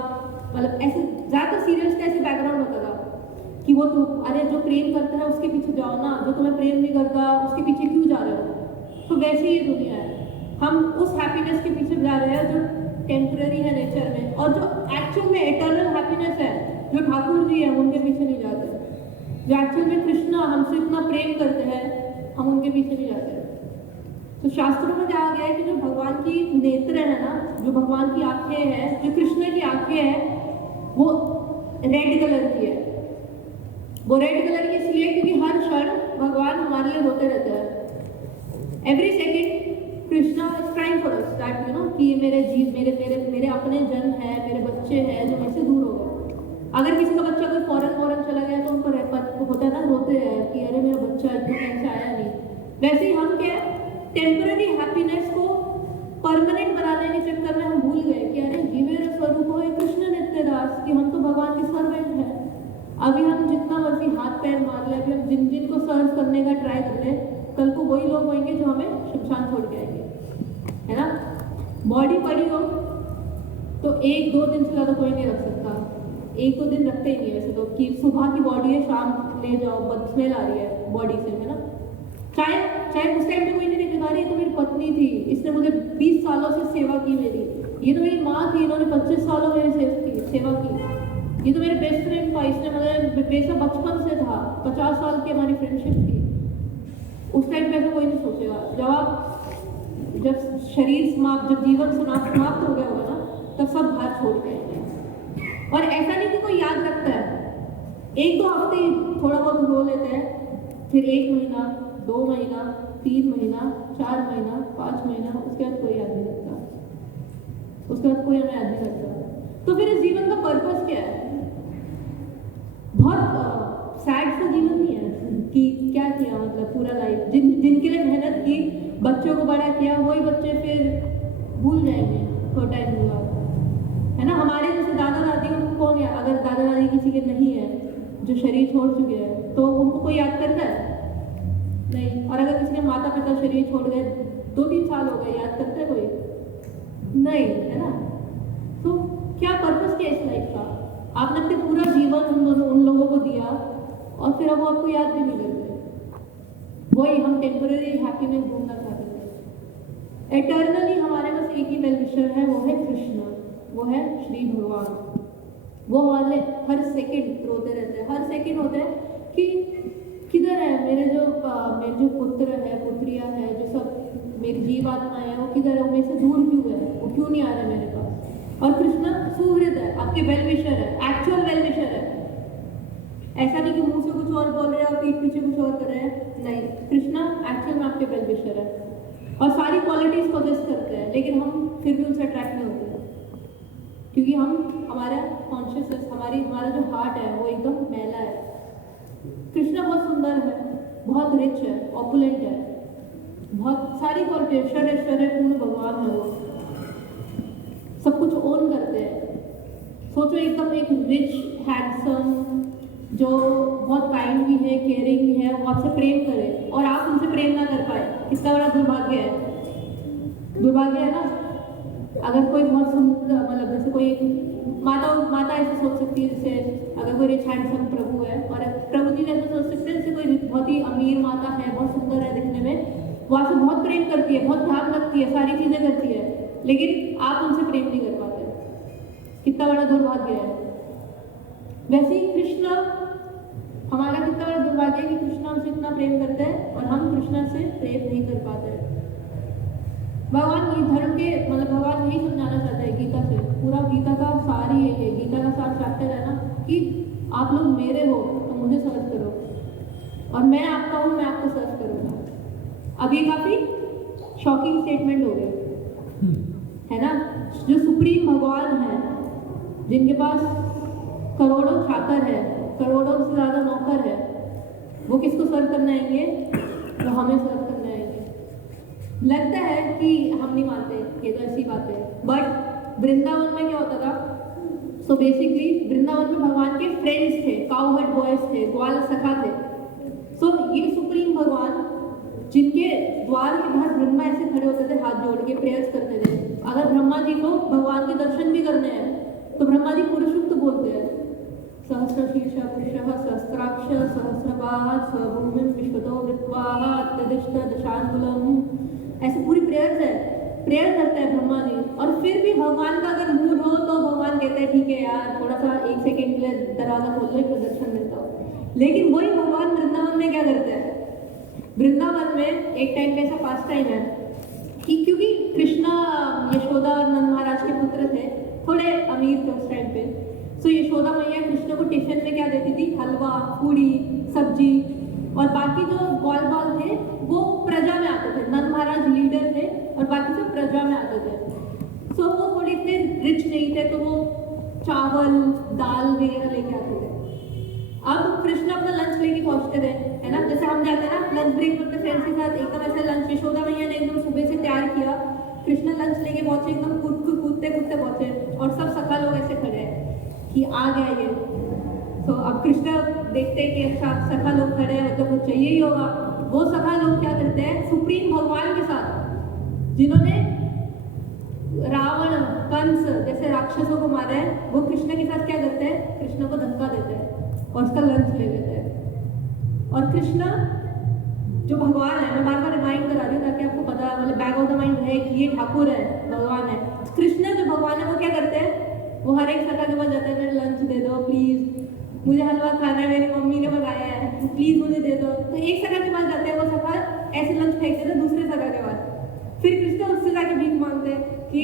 मतलब ऐसे ज़्यादातर सीरियल्स का ऐसे बैकग्राउंड होता था कि वो तो अरे जो प्रेम करता है उसके पीछे जाओ ना, जो तुम्हें प्रेम नहीं करता उसके पीछे क्यों जा रहे हो। तो वैसे ही ये दुनिया है, हम उस हैप्पीनेस के पीछे जा रहे हैं जो टेम्पररी है नेचर में, और जो एक्चुअल में इटर्नल हैप्पीनेस है जो ठाकुर जी है उनके पीछे नहीं जाते। जो एक्चुअल में कृष्ण हमसे इतना प्रेम करते हैं हम उनके पीछे नहीं जाते। तो शास्त्रों में कहा गया है कि जो भगवान की नेत्र है ना, जो भगवान की आंखें हैं, जो कृष्ण की आंखें हैं, वो रेड कलर की है। वो रेड कलर की इसलिए क्योंकि हर क्षण भगवान हमारे लिए रोते रहते हैं। Every second Krishna is crying for us that you know कि ये मेरे अपने जन है, मेरे बच्चे हैं जो मेरे से दूर हो गए। अगर किसी का बच्चा कोई फॉरेन चला गया तो उनको होता है ना, रोते हैं कि अरे मेरा बच्चा इतने टाइम से आया नहीं। वैसे ही हम क्या है, टेम्पररी हैप्पीनेस को परमानेंट बनाने के चक्कर में हम भूल गए कि अरे ये मेरा स्वरूप है कृष्ण नित्य दास, कि हम तो भगवान के सर्वेंट हैं। अभी हम जितना मर्जी हाथ पैर मार ले, अभी हम जिन को सर्व करने का ट्राई कर ले, कल को वही लोग होंगे जो हमें शमशान छोड़ के आएंगे, है ना। बॉडी पड़ी हो तो 1-2 दिन से ज़्यादा कोई नहीं रख सकता। 1-2 दिन रखते ही नहीं वैसे तो, कि सुबह की बॉडी है शाम ले जाओ, बद स्मेल आ रही है बॉडी से, है ना। चाहे चाहे उस टाइम पे कोई नहीं देखेगा, अरे ये तो मेरी पत्नी थी, इसने मुझे 20 सालों से सेवा की मेरी, ये तो मेरी माँ थी, इन्होंने 25 सालों मेरी सेवा की, ये तो मेरे बेस्ट फ्रेंड था, इसने मतलब बेसा बचपन से था, 50 साल की हमारी फ्रेंडशिप थी। उस टाइम पे ऐसा कोई नहीं सोचेगा। जब शरीर समाप्त, जब जीवन समाप्त हो गया होगा ना, तब सब बाहर छोड़ के आएंगे। और ऐसा नहीं कि कोई याद रखता है, 1-2 हफ्ते थोड़ा बहुत रो लेते हैं, फिर 1 महीना, 2 महीना, 3 महीना, 4 महीना, 5 महीना, उसके बाद कोई याद नहीं रखता, उसके बाद कोई हमें याद नहीं रखता। तो फिर इस जीवन का पर्पस क्या है? बहुत सैड सा जीवन नहीं है कि क्या किया, मतलब पूरा लाइफ जिनके लिए मेहनत की, बच्चों को बड़ा किया, वही बच्चे फिर भूल जाएंगे थोड़ा टाइम हुआ, है ना। हमारे जैसे दादा दादी, उनको कौन याद, अगर दादा दादी किसी के नहीं है जो शरीर छोड़ चुके हैं, तो उनको कोई याद करता है नहीं। और अगर किसी के माता पिता शरीर छोड़ गए, 2-3 साल हो गए, याद करता है कोई नहीं, है ना। तो क्या पर्पस क्या इस लाइफ का? आपने अपने पूरा जीवन उन लोगों को दिया और फिर अब वो आपको याद भी नहीं करते। वही हम टेम्पररी हैप्पीनेस ढूंढना चाहते थे। एटर्नली हमारे पास एक ही वेल विशर है, वो है कृष्ण, वो है श्री भगवान। वो वाले हर सेकंड रोते रहते हैं, हर सेकंड होते हैं कि किधर है मेरे जो पुत्र है, पुत्रियां है, जो सब मेरी जीवात्मा है, वो किधर है, वो मेरे से दूर क्यों है, वो क्यों नहीं आ रहा मेरे पास। और कृष्ण सुहृद है, आपके वेल विशर है, एक्चुअल वेल विशर है। ऐसा नहीं कि मुंह से कुछ और बोल रहे हैं और पीठ पीछे कुछ और कर रहे हैं, नहीं। कृष्णा एक्चुअल में आपके वेल विशर है और सारी क्वालिटीज पोजेस करते हैं, लेकिन हम फिर भी उनसे अट्रैक्ट नहीं होते क्योंकि हमारा कॉन्शियसनेस, हमारा जो हार्ट है वो एकदम मैला है। कृष्णा बहुत सुंदर है, बहुत रिच है, ऑपुलेंट है, बहुत सारी क्वालिटी, ऐश्वर्य पूर्ण भगवान है, वो सब कुछ ओन करते हैं। सोचो एकदम एक रिच हैंडसम जो बहुत काइंड भी है, केयरिंग भी है, वो आपसे प्रेम करे और आप उनसे प्रेम ना कर पाए, कितना बड़ा दुर्भाग्य है। दुर्भाग्य है ना। अगर कोई बहुत सुंदर, मतलब जैसे कोई माता ऐसे सोच सकती है, जैसे अगर कोई रिच हैंडसम प्रभु है, और प्रभु जी जैसे सोच सकते हैं जैसे कोई बहुत ही अमीर माता है, बहुत सुंदर है दिखने में, वो आपसे बहुत प्रेम करती है, बहुत ध्यान रखती है, सारी चीजें करती है, लेकिन आप उनसे प्रेम नहीं कर पाते। कितना बड़ा दुर्भाग्य है। वैसे ही कृष्ण, हमारा कितना बड़ा दुर्भाग्य है कि कृष्ण हमसे इतना प्रेम करते हैं और हम कृष्ण से प्रेम नहीं कर पाते। भगवान ये धर्म के, मतलब भगवान यही समझाना चाहता है गीता से, पूरा गीता का सार ही यही है, गीता का सार चैप्टर है ना, कि आप लोग मेरे हो तो मुझे सर्च करो और मैं आपका हूँ, मैं आपको सर्च करूँगा। अब ये काफी शॉकिंग स्टेटमेंट हो गए, है ना। जो सुप्रीम भगवान है, जिनके पास करोड़ों चाकर है, करोड़ों से ज्यादा नौकर है, वो किसको सर्व करने आएंगे? वो हमें सर्व करने आएंगे। लगता है कि हम नहीं मानते, ये तो ऐसी बात है, बट वृंदावन में क्या होता था? सो बेसिकली वृंदावन में भगवान के फ्रेंड्स थे, काउहर्ड बॉयज थे, ग्वाल सखा थे। सो ये सुप्रीम भगवान, जिनके द्वार के बाहर ब्रह्मा ऐसे खड़े होते थे, हाथ जोड़ के प्रेयर्स करते थे। अगर ब्रह्मा जी को भगवान के दर्शन भी करने हैं तो ब्रह्मा जी पुरुषुक्त बोलते हैं, सहस्रशीर्ष पुरुषः सहस्राक्ष सहस्रपाद स्वभूमिं विश्वतो विद्वाः अत्यदिष्ट दशांगुलम्, ऐसे पूरी प्रेयर्स है, प्रेयर करते हैं ब्रह्मा जी। और फिर भी भगवान का अगर मूड हो तो भगवान कहते हैं ठीक है यार, थोड़ा सा 1 सेकेंड के लिए दरवाजा खोल लो, फिर दर्शन देता हूँ। लेकिन वही भगवान वृंदावन में क्या करते हैं? वृंदावन में एक टाइम पे ऐसा पास टाइम है कि क्योंकि कृष्णा यशोदा और नंद महाराज के पुत्र थे, थोड़े अमीर थे उस टाइम पे। सो यशोदा मैया कृष्ण को टिफिन में क्या देती थी? हलवा, पूड़ी, सब्जी। और बाकी जो ग्वाल बाल थे वो प्रजा में आते थे, नंद महाराज लीडर थे और बाकी सब प्रजा में आते थे। सो वो थोड़े इतने रिच नहीं थे, तो वो चावल दाल वगैरह लेके आते थे। अब कृष्ण अपना लंच लेके पहुंचते थे, है ना, जैसे हम जाते हैं ना लंच ब्रेक में अपने फ्रेंड्स के साथ, एकदम ऐसे लंच यशोदा मैया ने एकदम सुबह से तैयार किया, कृष्ण लंच लेके पहुंचे, एकदम कूदते पहुंचे और सब सखा लोग ऐसे खड़े हैं कि आ गया ये। तो अब कृष्ण देखते हैं कि अच्छा सखा लोग खड़े हैं, मतलब कुछ चाहिए ही होगा, वो सखा लोग क्या करते हैं सुप्रीम भगवान के साथ, जिन्होंने रावण कंस जैसे राक्षसों को मारा है, वो कृष्ण के साथ क्या करते हैं, कृष्ण को धक्का देते हैं और उसका लंच ले लेते हैं। और कृष्ण जो भगवान है, मैं बार बार रिमाइंड करा रही हूँ ताकि आपको पता मतलब बैक ऑफ द माइंड रहे कि ये ठाकुर है, भगवान है। कृष्ण जो भगवान है वो क्या करते हैं, वो हर एक सखा के पास जाते हैं, मेरे लंच दे दो प्लीज, मुझे हलवा खाना है, मेरी मम्मी ने बनाया है, प्लीज मुझे दे दो। तो एक सखा के पास जाते हैं, वो सखा ऐसे लंच फेंक देते हैं दूसरे सखा के पास, फिर कृष्ण उससे जाके भीख मांगते हैं कि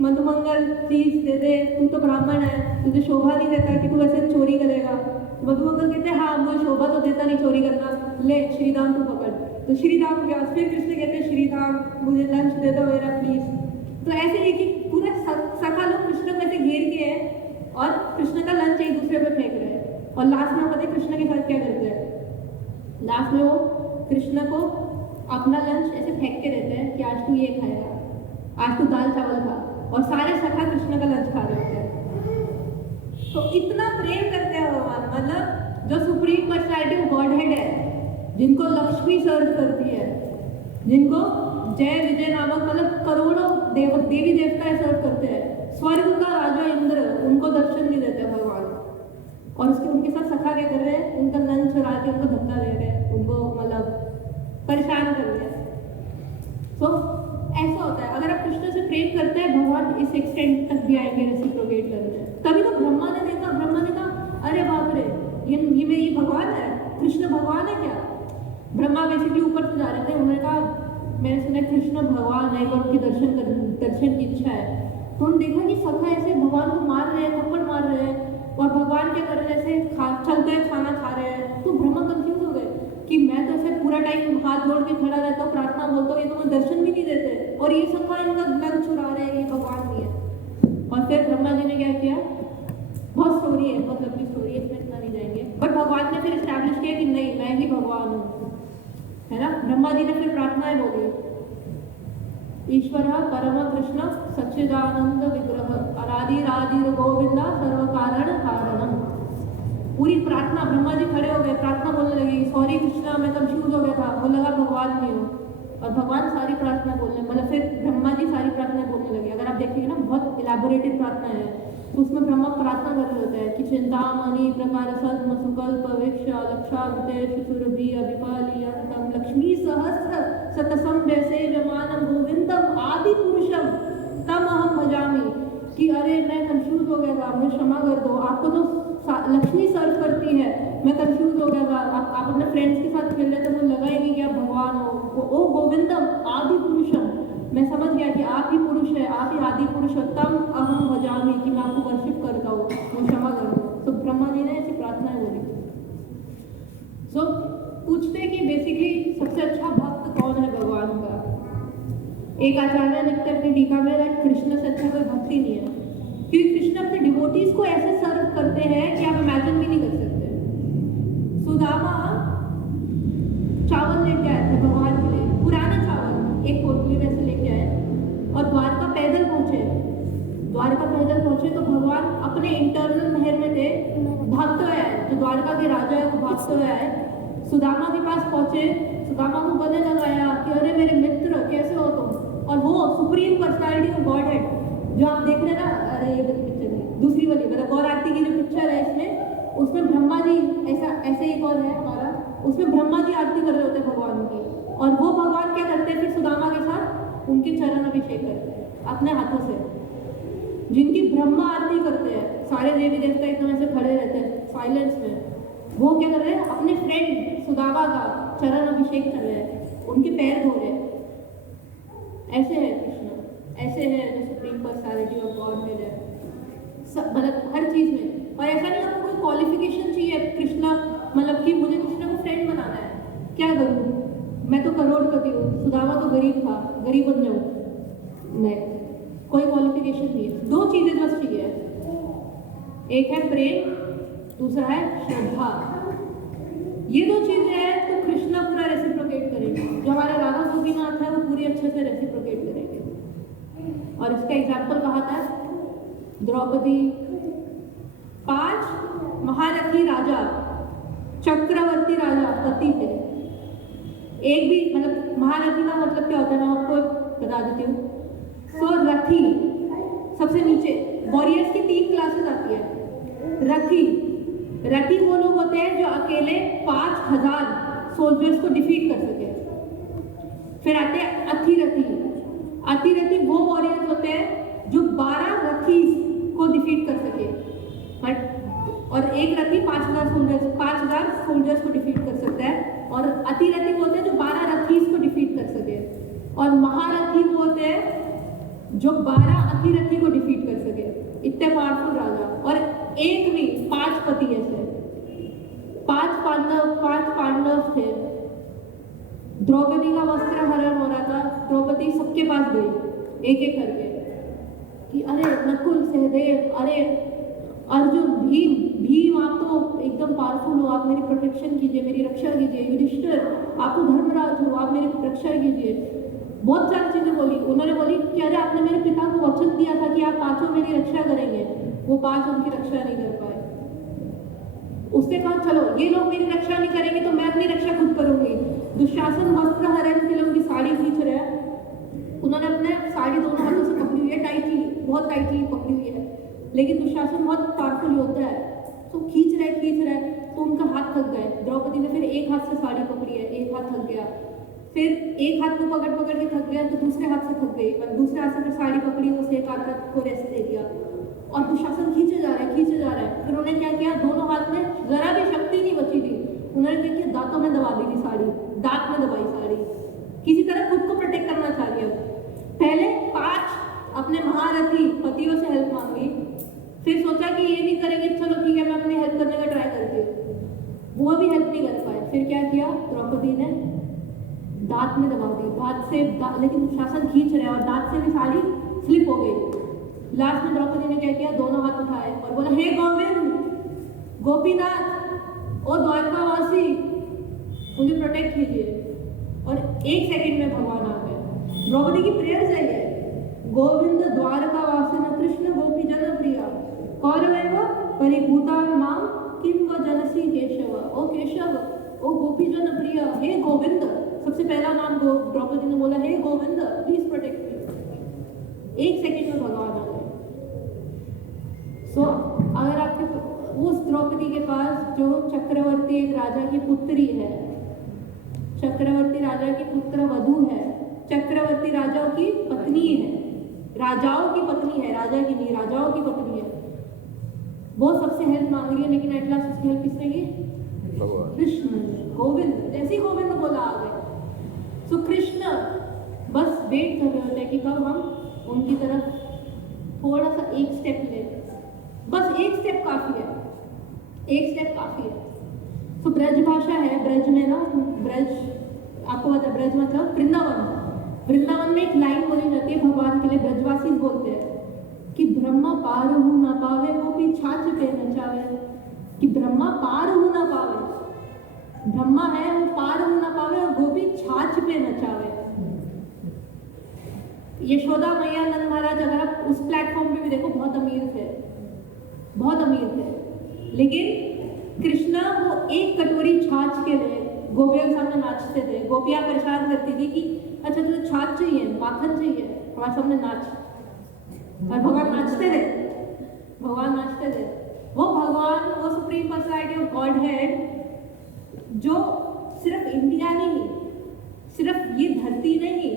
मधुमंगल प्लीज दे दे, तू तो ब्राह्मण है, तुझे शोभा नहीं देता कि तू ऐसे चोरी करेगा। मधुमंगल कहते हैं हाँ मुझे शोभा तो देता नहीं चोरी करना, ले श्रीराम तू पकड़। तो श्रीराम के पास फिर कृष्ण कहते हैं श्रीराम मुझे लंच दे दो मेरा प्लीज। तो ऐसे एक एक पूरा सखा लोग कृष्ण को ऐसे घेर के हैं और कृष्ण का लंच एक दूसरे पे फेंक रहे हैं। और लास्ट में पता है कृष्ण के साथ क्या करते हैं, लास्ट में वो कृष्ण को अपना लंच ऐसे फेंक के देते हैं कि आज तू ये खाएगा, आज तू दाल चावल खा, और सारे सखा कृष्ण का लंच खा रहे होते हैं। तो इतना प्रेम करते हैं भगवान, मतलब जो सुप्रीम पर्सनैलिटी गॉड हेड है, जिनको लक्ष्मी सर्व करती है, जिनको जय विजय नामक मतलब करोड़ों देवी देवता सर्व करते हैं, स्वर्ग का राजा इंद्र उनको दर्शन नहीं देते भगवान, और उसके उनके साथ सखा क्या कर रहे हैं, उनका लंच चुरा के उनको धक्का दे रहे हैं, उनको मतलब परेशान कर रहे हैं। तो ऐसा होता है, अगर आप कृष्ण से प्रेम करते हैं भगवान इस एक्सटेंट तक भी आएंगे रेसिप्रोकेट करने। तभी तो ब्रह्मा ने देखा, ब्रह्मा ने कहा अरे बाप रे ये मेरी भगवान है, कृष्ण भगवान है क्या। ब्रह्मा बेसिकली ऊपर से जा रहे थे, उन्होंने कहा मैंने सुना कृष्ण भगवान है और उनके दर्शन की इच्छा है। तो उन्होंने देखा कि सखा ऐसे भगवान को मार रहे हैं, थप्पड़ मार रहे हैं, और भगवान क्या कर रहे हैं, ऐसे चलते हैं खाना खा रहे हैं। तो ब्रह्मा कंफ्यूज हो गए कि मैं तो ऐसे पूरा टाइम हाथ जोड़ के खड़ा रहता हूँ, प्रार्थना बोलता हूँ, ये तो मुझे दर्शन भी नहीं देते, और ये सखा इनका लंच चुरा रहे हैं, ये भगवान नहीं है। और फिर ब्रह्मा जी ने क्या किया, बहुत स्टोरी है, बहुत लंबी स्टोरी है, इसमें इतना नहीं जाएंगे, बट भगवान ने फिर एस्टैब्लिश किया कि नहीं मैं ही भगवान हूँ, है ना। ब्रह्मा जी ने फिर प्रार्थनाएं बोली, ईश्वर परम कृष्ण सच्चिदानंद विग्रह अनादिरादिर गोविंदा सर्व कारण कारणम। पूरी प्रार्थना, ब्रह्मा जी खड़े हो गए, प्रार्थना बोलने लगे, सॉरी कृष्णा मैं कंफ्यूज हो गया था, वो लगा भगवान नहीं हो, और भगवान सारी प्रार्थना बोलने मतलब फिर ब्रह्मा जी सारी प्रार्थना बोलने लगे। अगर आप देखेंगे ना बहुत इलेबोरेटेड प्रार्थना है, तो उसमें ब्रह्मा प्रार्थना कर रहे होते हैं कि चिंतामणि प्रकार सद्म सुकल्प वीक्ष लक्षावते शिशुरभि अभिपालियंतम लक्ष्मी सहस्र शतसम वैसे विमानम गोविंदम आदि पुरुषम तम अहम भजामि। कि अरे मैं कंफ्यूज हो गया था, मुझे क्षमा कर दो, आपको तो लक्ष्मी सर्व करती है, मैं कंफ्यूज हो गया था, आप अपने फ्रेंड्स के साथ खेल रहे थे, मुझे लगा ही नहीं कि आप भगवान हो। ओ गोविंदम आदि पुरुषम, मैं समझ गया कि आप ही पुरुष है, आप ही आदि पुरुष हो, तम अहम भजामि कि मैं आपको वर्शिप करता हूँ, मुझे क्षमा कर दो। तो ब्रह्मा जी ने ऐसी प्रार्थनाएं बोली। सो पूछते हैं कि बेसिकली सबसे अच्छा भक्त कौन है भगवान का। एक आचार्य लिखते अपनी टीका में कृष्ण से अच्छा कोई भक्त ही नहीं है, क्योंकि कृष्ण अपने डिवोटीज को ऐसे सर्व करते हैं कि आप इमेजिन भी नहीं कर सकते। सुदामा चावल लेके आए थे भगवान के लिए, पुराना चावल एक पोटली में से लेके आए, और द्वारका पैदल पहुंचे तो भगवान अपने इंटरनल महल में थे, भागते हुए आए, जो द्वारका के राजा है वो भागते हुए आए, सुदामा के पास पहुंचे, सुदामा को गले लगाया कि अरे मेरे मित्र कैसे हो तुम। और वो supreme personality of God head जो आप देख रहे हैं ना, अरे ये वाली पिक्चर नहीं, दूसरी वाली मतलब गौर आरती की जो पिक्चर है इसमें, उसमें ब्रह्मा जी ऐसे एक और है हमारा, उसमें ब्रह्मा जी आरती कर रहे होते हैं भगवान की, और वो भगवान क्या करते हैं फिर सुदामा के साथ उनके चरण अभिषेक करते हैं अपने हाथों से, जिनकी ब्रह्मा आरती करते हैं, सारे देवी देवता एकदम ऐसे खड़े रहते हैं साइलेंस में, वो क्या कर रहे हैं अपने फ्रेंड सुदामा का चरण अभिषेक कर रहे हैं, उनके पैर धो रहे हैं। ऐसे है कृष्ण, ऐसे है जो supreme personality of God head है, मतलब हर चीज में। और ऐसा नहीं आपको कोई क्वालिफिकेशन चाहिए कृष्ण मतलब कि मुझे कृष्ण को फ्रेंड बनाना है, क्या करूँ मैं तो करोड़पति हूँ, सुदामा तो गरीब था, गरीब बन जाऊँ, नहीं, कोई क्वालिफिकेशन नहीं है। दो चीजें बस चाहिए, एक है प्रेम, दूसरा है श्रद्धा। ये दो चीजें हैं तो कृष्णा पूरा रेसिप्रोकेट करेंगे, जो हमारे राधा गोपीनाथ है वो पूरी अच्छे से रेसिप्रोकेट करेंगे। और इसका एग्जाम्पल कहा था द्रौपदी, 5 महारथी राजा चक्रवर्ती राजा पति थे, एक भी मतलब महारथी का मतलब क्या होता है मैं आपको बता देती हूँ। सो रथी सबसे नीचे, वॉरियर्स की 3 क्लासेस आती है। रथी वो लोग होते हैं जो अकेले 5000 सोल्जर्स को डिफीट कर सके। फिर आते हैं अतिरथी वो वॉरियर्स होते हैं जो 12 रथी को डिफीट कर सके। बट और एक रथी 5000 सोल्जर्स को डिफीट कर सकता है। और अतिरथी वो होते हैं जो 12 रथीस को डिफीट कर सके। और महारथी वो होते हैं जो 12 अतिरथी को डिफीट कर सके। इतने पावरफुल राजा। और एक नहीं 5 पति ऐसे, 5 पांडव थे। द्रौपदी का वस्त्र हरण हो रहा था, द्रौपदी सबके पास गई एक एक करके कि अरे नकुल, सहदेव, अरे अर्जुन, भीम आप तो एकदम पावरफुल हो, आप मेरी प्रोटेक्शन कीजिए, मेरी रक्षा कीजिए। युधिष्ठिर आप तो धर्मराज हो, आप मेरी रक्षा कीजिए। बहुत सारी चीजें बोली। उन्होंने बोली कि अरे आपने मेरे पिता को वचन दिया था कि आप 5 मेरी रक्षा करेंगे। वो 5 उनकी रक्षा नहीं कर पाए। उसने कहा चलो ये लोग मेरी रक्षा नहीं करेंगे तो मैं अपनी रक्षा खुद करूंगी। दुशासन वस्त्र हरण फिल्म की साड़ी खींच रहे हैं। उन्होंने अपने साड़ी दोनों हाथों से पकड़ी हुई है, टाइटली, बहुत टाइटली पकड़ी हुई है। लेकिन दुशासन बहुत पावरफुल होता है, तो खींच रहे तो उनका हाथ थक गए। द्रौपदी ने फिर एक हाथ से साड़ी पकड़ी है, एक हाथ थक गया। फिर एक हाथ को पकड़ के थक गया तो दूसरे हाथ से थक गई, पर दूसरे हाथ से फिर साड़ी पकड़ी, उसे एक हाथ को रेस्ट दे दिया। और दुशासन खींचे जा रहा है। फिर उन्होंने क्या किया, दोनों हाथ में जरा भी शक्ति नहीं बची थी। उन्होंने क्या किया, दांतों में दबा दी थी साड़ी, दांत में दबाई साड़ी। किसी तरह खुद को प्रोटेक्ट करना चाह रही है। पहले 5 अपने महारथी पतियों से हेल्प मांगी, फिर सोचा कि ये नहीं करेंगे, चलो ठीक है मैं अपनी हेल्प करने का ट्राई करती हूँ। वो भी हेल्प नहीं कर पाए। फिर क्या किया, द्रौपदी ने दांत में दबा दी, लेकिन दुशासन खींच रहे और दांत से भी साड़ी स्लिप हो गई। लास्ट में द्रौपदी ने क्या किया, दोनों हाथ उठाए और बोला, हे गोविंद, गोपीनाथ, ओ द्वारकावासी, मुझे प्रोटेक्ट कीजिए। और 1 सेकंड में भगवान आ गए। द्रौपदी की प्रेयर चाहिए, गोविंद द्वारकावासी न कृष्ण गोपी जन प्रिया कौरवेव परिभूतान माम किम व जनसी केशव। ओ केशव, ओ गोपी जन प्रिय, हे गोविंद। सबसे पहला नाम द्रौपदी ने बोला, हे Govind please protect me. 1 second में भगवान आ गए। सो अगर आपके उस द्रौपदी के पास जो चक्रवर्ती एक राजा की पुत्री है, चक्रवर्ती राजा की पुत्र वधू है, चक्रवर्ती राजाओं की पत्नी है, राजाओं की पत्नी है, राजा की नहीं, राजाओं की पत्नी है, वो सबसे हेल्प मांग रही है। लेकिन एट लास्ट उसकी हेल्प किसने की, कृष्ण, गोविंद। जैसे ही गोविंद बोला आ गए। सो कृष्ण बस वेट कर रहे होते हैं कि कब हम उनकी तरफ थोड़ा सा एक स्टेप ले, बस एक स्टेप काफी है, एक स्टेप काफी है। तो ब्रज भाषा है, ब्रज में ना, ब्रज आपको पता है, ब्रज मतलब वृंदावन। वृंदावन में एक लाइन बोली जाती है भगवान के लिए, ब्रजवासी बोलते हैं कि ब्रह्मा पार हूं ना पावे गोपी छाछ पे नचावे। कि ब्रह्मा पार हूं ना पावे, ब्रह्मा है वो पार हूं ना पावे और गोपी छाछ पे नचावे। यशोदा मैया, नंद महाराज, अगर आप उस प्लेटफॉर्म पे भी देखो, बहुत अमीर थे, बहुत अमीर थे। लेकिन कृष्णा वो एक कटोरी छाछ के लिए गोपियों के सामने नाचते थे। गोपियां परेशान करती थी कि अच्छा तुझे छाछ चाहिए, माखन चाहिए, हमारे सामने नाच। और भगवान नाचते थे, भगवान नाचते थे। वो भगवान, वो supreme personality of God head जो सिर्फ इंडिया नहीं, सिर्फ ये धरती नहीं,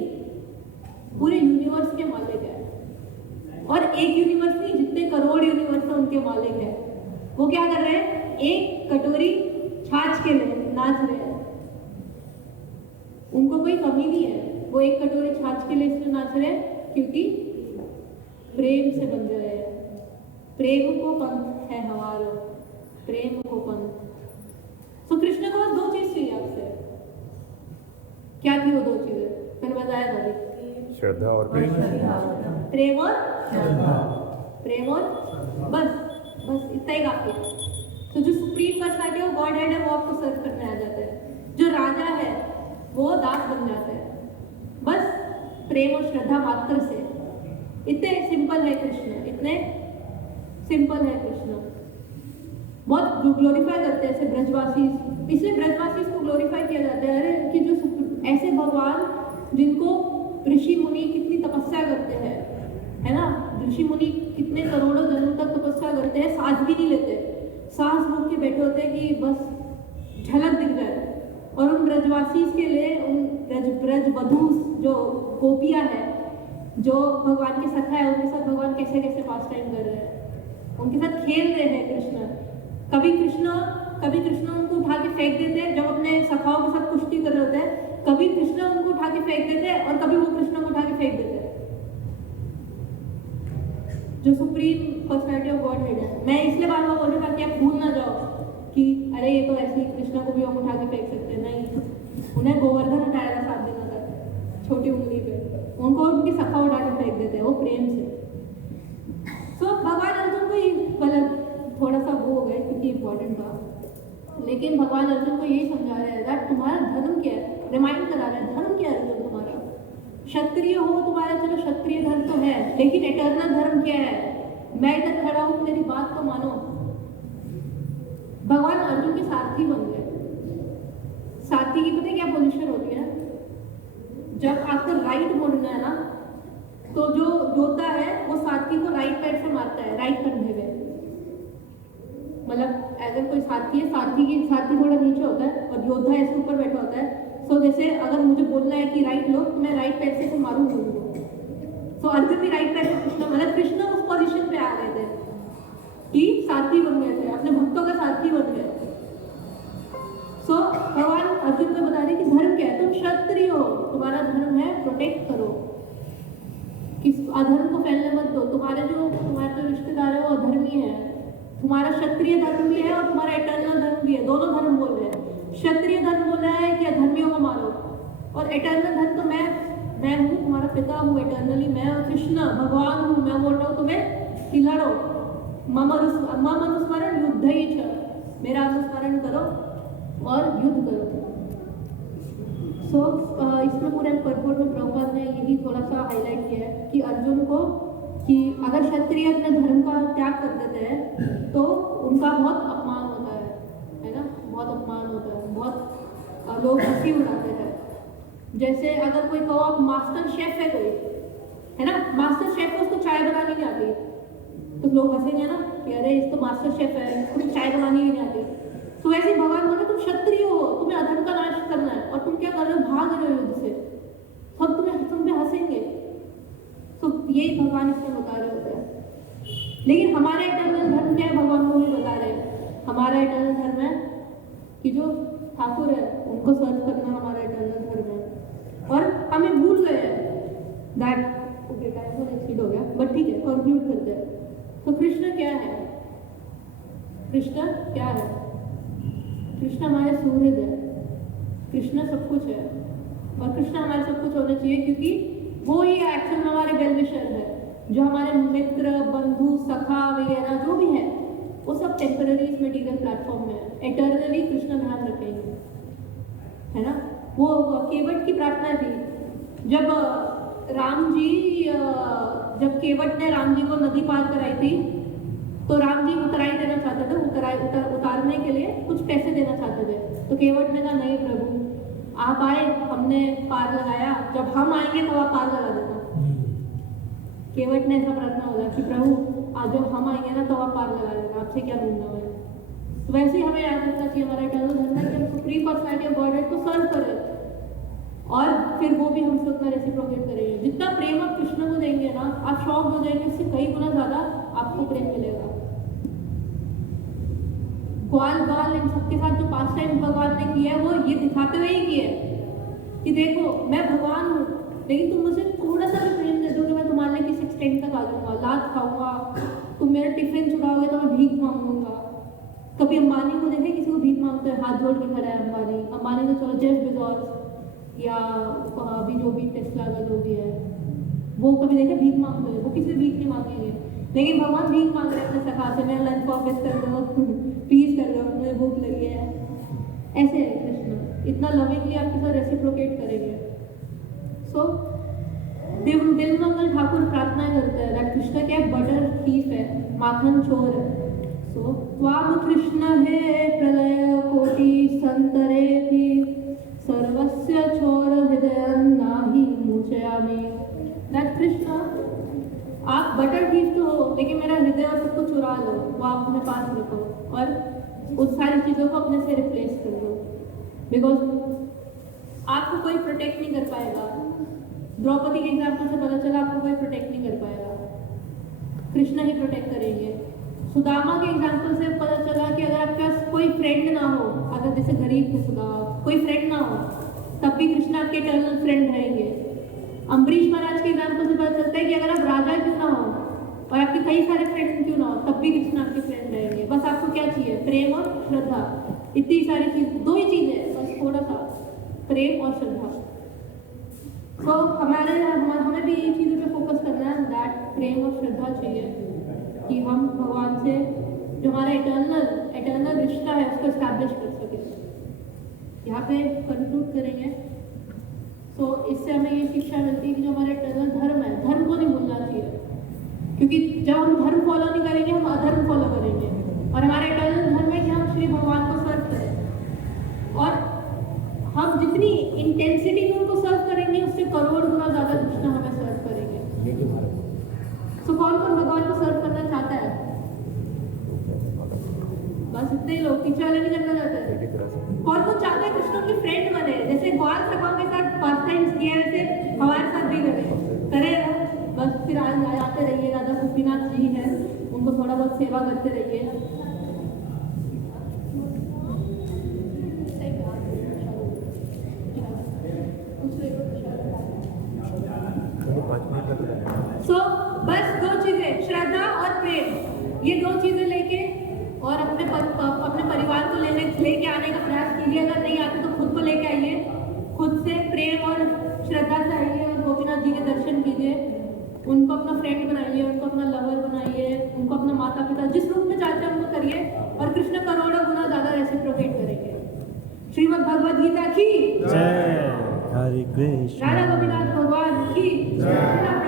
पूरे यूनिवर्स के मालिक है। और एक यूनिवर्स नहीं, जितने करोड़ यूनिवर्स है उनके मालिक है। वो क्या कर रहे हैं, एक कटोरी छाछ के लिए नाच रहे हैं। उनको कोई कमी नहीं है, वो एक कटोरी छाछ के लिए इसलिए नाच रहे हैं क्योंकि प्रेम से बंध रहे हैं। प्रेम को पंथ है हमारो, प्रेम को पंथ। तो कृष्ण को बस 2 चीज चाहिए आपसे। क्या थी वो 2 चीजें? मैंने बताया था, श्रद्धा और प्रेम। प्रेम और प्रेम और बस इतना ही काफी है। तो जो supreme personality of God head है वो आपको सर्व करने आ जाता है। जो राजा है वो दास बन जाता है, बस प्रेम और श्रद्धा मात्र से। इतने सिंपल है कृष्ण, इतने सिंपल है कृष्ण। बहुत जो ग्लोरीफाई करते हैं ऐसे ब्रजवासी, इसलिए ब्रजवासी को ग्लोरीफाई किया जाता है। अरे कि जो ऐसे भगवान जिनको ऋषि मुनि कितनी तपस्या करते हैं, है ना, ऋषि मुनि कितने करोड़ों जन्म तक तपस्या करते हैं, सांस भी नहीं लेते, सांस रोक के बैठे होते हैं कि बस झलक दिख जाए। और उन ब्रजवासी के लिए उन ब्रज वधू जो गोपियां हैं, जो भगवान के सखा है, उनके साथ भगवान कैसे कैसे पास टाइम कर रहे हैं, उनके साथ खेल रहे हैं कृष्ण। कभी कृष्ण उनको उठा के फेंक देते हैं जब अपने सखाओं के साथ कुश्ती कर रहे होते हैं, कभी कृष्ण उनको उठा के फेंक देते हैं और कभी वो कृष्ण को उठा के फेंक देते हैं। जो supreme personality of God head है। मैं इसलिए बार बार बोल रही हूँ ताकि आप भूल ना जाओ कि अरे ये तो ऐसे ही कृष्ण को भी हम उठा के फेंक सकते हैं। नहीं, उन्हें गोवर्धन उठाया था 7 दिनों तक छोटी उंगली पे, उनको उनकी सखा उठा के फेंक देते हैं वो प्रेम से। सो भगवान अर्जुन को ये मतलब थोड़ा सा वो हो गए क्योंकि इंपॉर्टेंट था, लेकिन भगवान अर्जुन को यही समझा रहे हैं दैट तुम्हारा धर्म क्या है, रिमाइंड करा रहे हैं धर्म क्या है अर्जुन तुम्हारा। क्षत्रिय हो तुम्हारा, चलो क्षत्रिय धर्म तो है, लेकिन एटर्नल धर्म क्या है? मैं इधर खड़ा हूं, मेरी बात तो मानो। भगवान अर्जुन के सारथी बन गए। सारथी की पता है क्या पोजीशन होती है? जब आपको राइट मोड़ना है ना, तो जो योद्धा है वो सारथी को राइट पैर से मारता है, राइट कंधे में। मतलब अगर कोई सारथी है, सारथी थोड़ा नीचे होता है और योद्धा इसके ऊपर बैठा होता है। सो जैसे अगर मुझे बोलना है कि राइट लो, तो मैं राइट पैर से मारूंगी उनको। सो अर्जुन भी राइट पैर से कृष्ण उस पोजीशन पे आ गए थे कि सारथी बन गए थे, अपने भक्तों का सारथी बन गए। सो भगवान अर्जुन को बता रहे कि धर्म क्या है, तुम क्षत्रिय हो, तुम्हारा धर्म है प्रोटेक्ट करो, किस अधर्म को फैलने मत दो। तुम्हारे जो रिश्तेदार है वो अधर्मी है, तुम्हारा क्षत्रिय धर्म भी है और तुम्हारा इटर्नल धर्म भी है, दोनों धर्म बोल रहे हैं। क्षत्रिय धर्म बोल रहा है कि अधर्मियों को मारो, और इटर्नल धर्म तो मैं हूँ, तुम्हारा पिता हूँ इटर्नली, मैं कृष्ण भगवान हूँ, मैं बोल रहा हूँ तुम्हें कि लड़ो। मम अनुस्मरण युद्ध ही छ, मेरा अनुस्मरण करो और युद्ध करो। सो इसमें पूरे पर्पट में प्रभुपाद ने यही थोड़ा सा हाईलाइट किया है कि अर्जुन को कि अगर क्षत्रिय अपने धर्म का त्याग कर देते हैं तो उनका बहुत अपमान होता है ना, बहुत अपमान होता है, बहुत लोग हंसी उड़ाते हैं। जैसे अगर कोई कहो आप मास्टर शेफ है कोई, है ना, मास्टर शेफ को उसको चाय बनानी नहीं आती, तो लोग हंसेंगे ना कि अरे इस तो मास्टर शेफ है, इसको चाय बनानी ही नहीं आती। तो ऐसे भगवान बोले तुम क्षत्रिय हो, तुम्हें अधर्म का नाश करना है, और तुम क्या कर रहे हो, भाग रहे हो युद्ध से, सब तुम पे हंसेंगे। तो यही भगवान इसमें बता रहे होते हैं। लेकिन हमारा इटर्नल धर्म क्या है, भगवान को भी बता रहे हैं। हमारा इटर्नल धर्म है कि जो ठाकुर है उनको सर्व करना हमारा इटर्नल धर्म है, और हमें भूल गए हैं दैट ओके टाइम तो एक्सीड हो गया, बट ठीक है कंक्लूड करते हैं। तो कृष्ण क्या है? कृष्ण क्या है? कृष्ण हमारे सूर्य है, कृष्ण सब कुछ है, और कृष्ण हमारे सब कुछ होना चाहिए क्योंकि वो ही एक्चुअल में हमारे वेल विशर है। जो हमारे मित्र बंधु सखा वगैरह जो भी है वो सब टेम्पररी इस मटीरियल प्लेटफॉर्म में है, एटर्नली कृष्ण ध्यान रखेंगे, है ना। वो केवट की प्रार्थना थी जब केवट ने राम जी को नदी पार कराई थी, तो राम जी उतराई देना चाहते थे, उतारने के लिए कुछ पैसे देना चाहते थे। तो केवट ने कहा नहीं प्रभु, आप आए, हमने पार लगाया, जब हम आएंगे तो आप पार लगा देना। केवट ने ऐसा प्रार्थना होगा कि प्रभु आज जब हम आएंगे ना तो आप पार लगा देना, आपसे क्या ढूंढना है। तो वैसे ही हमें याद रखना चाहिए हमारा इटर्नल धर्म है कि हम सुप्रीम पर्सनैलिटी ऑफ गॉड को सर्व करें, और फिर वो भी हमसे उतना रेसिप्रोकेट करेंगे। जितना प्रेम आप कृष्ण को देंगे ना, आप शॉक हो जाएंगे, इससे कई गुना ज्यादा आपको प्रेम मिलेगा। ग्वाल इन सबके साथ जो पास टाइम भगवान ने किया है वो ये दिखाते हुए ही किया है कि देखो मैं भगवान हूँ, लेकिन तुम मुझे थोड़ा सा भी प्रेम दे दोगे, मैं तुम्हारे लिए किस एक्सटेंट तक आ जाऊंगा, लात खाऊंगा, तुम मेरा टिफिन चुराओगे तो मैं भीख मांगूंगा। कभी अंबानी को देखे किसी को भीख मांगते हैं, हाथ जोड़ के खड़ा है अंबानी तो चलो जेफ बेजोस या अभी जो भी टेस्ला का जो भी है वो कभी देखे भीख मांगते हैं, वो किसी से भीख नहीं मांगेंगे। लेकिन भगवान भीख मांग रहे हैं अपने सखा से, मेरा लंच वापस कर दो प्लीज कर दो, मुझे भूख लगी है। ऐसे है कृष्ण, इतना लविंगली आपके साथ रेसिप्रोकेट करेंगे। सो दिलमंगल ठाकुर प्रार्थना करते हैं, कृष्ण क्या बटर थीफ है, माखन चोर है। सो त्वाम कृष्ण हे प्रलय कोटि संतरेति सर्वस्य छोर हृदय नाही मुचयामि। दैट कृष्ण, आप बटर थीफ तो हो, लेकिन मेरा हृदय और सबको चुरा लो, वो आप अपने पास रखो और उस सारी चीज़ों को अपने से रिप्लेस कर दो। बिकॉज आपको कोई प्रोटेक्ट नहीं कर पाएगा। द्रौपदी के एग्जाम्पल से पता चला आपको कोई प्रोटेक्ट नहीं कर पाएगा, कृष्ण ही प्रोटेक्ट करेंगे। सुदामा के एग्जाम्पल से पता चला कि अगर आपके पास कोई फ्रेंड ना हो, अगर जैसे गरीब थे सुदामा, कोई फ्रेंड ना हो, तब भी कृष्ण आपके इटर्नल फ्रेंड रहेंगे। अम्बरीश महाराज के एग्जाम्पल से पता चलता है कि अगर आप राजा क्यों ना हो और आपके कई सारे फ्रेंड क्यों ना हो, तब भी कृष्ण आपके फ्रेंड रहेंगे। बस आपको क्या चाहिए? प्रेम और श्रद्धा। इतनी सारी चीज, दो ही चीजें, बस थोड़ा सा प्रेम और श्रद्धा। तो हमें भी इन चीज़ों पे फोकस करना है, दैट प्रेम और श्रद्धा चाहिए कि हम भगवान से जो हमारा इटर्नल रिश्ता है उसको एस्टैब्लिश कर सके। यहाँ पे कंक्लूड करेंगे। तो इससे हमें ये शिक्षा मिलती है कि जो हमारा इटर्नल धर्म है, धर्म को नहीं भूलना चाहिए, क्योंकि जब हम धर्म फॉलो नहीं करेंगे हम अधर्म फॉलो करेंगे। और हमारा इटर्नल धर्म है कि हम श्री भगवान को सर्व करें, और हम जितनी इंटेंसिटी में उनको सर्व करेंगे उससे करोड़ गुना ज़्यादा कृष्ण हमें सर्व करेंगे। तो कौन कौन भगवान को सर्व करना चाहता है? बस इतने ही लोग, पीछे वाले नहीं करना चाहते हैं। कौन कौन चाहता है कृष्ण की फ्रेंड बने? जैसे ग्वाल सभाओं के साथ पास टाइम्स किया है, वैसे हमारे साथ भी करे ना। बस फिर आज आते रहिए, राधा गोपीनाथ जी हैं, उनको थोड़ा बहुत सेवा करते रहिए। बस दो चीजें, श्रद्धा और प्रेम, ये दो चीजें लेके और अपने परिवार को लेके आने का प्रयास कीजिए। अगर नहीं आते तो खुद को लेके आइए, खुद से प्रेम और श्रद्धा से आइए और गोपीनाथ जी के दर्शन कीजिए। उनको अपना फ्रेंड बनाइए, उनको अपना लवर बनाइए, उनको अपना माता पिता जिस रूप में चाहते हैं उनको करिए, और कृष्ण करोड़ों गुना ज्यादा रेसिप्रोकेट करेंगे। श्रीमद् भगवद गीता की जय। हरे कृष्ण। राधा गोपीनाथ भगवान की जय।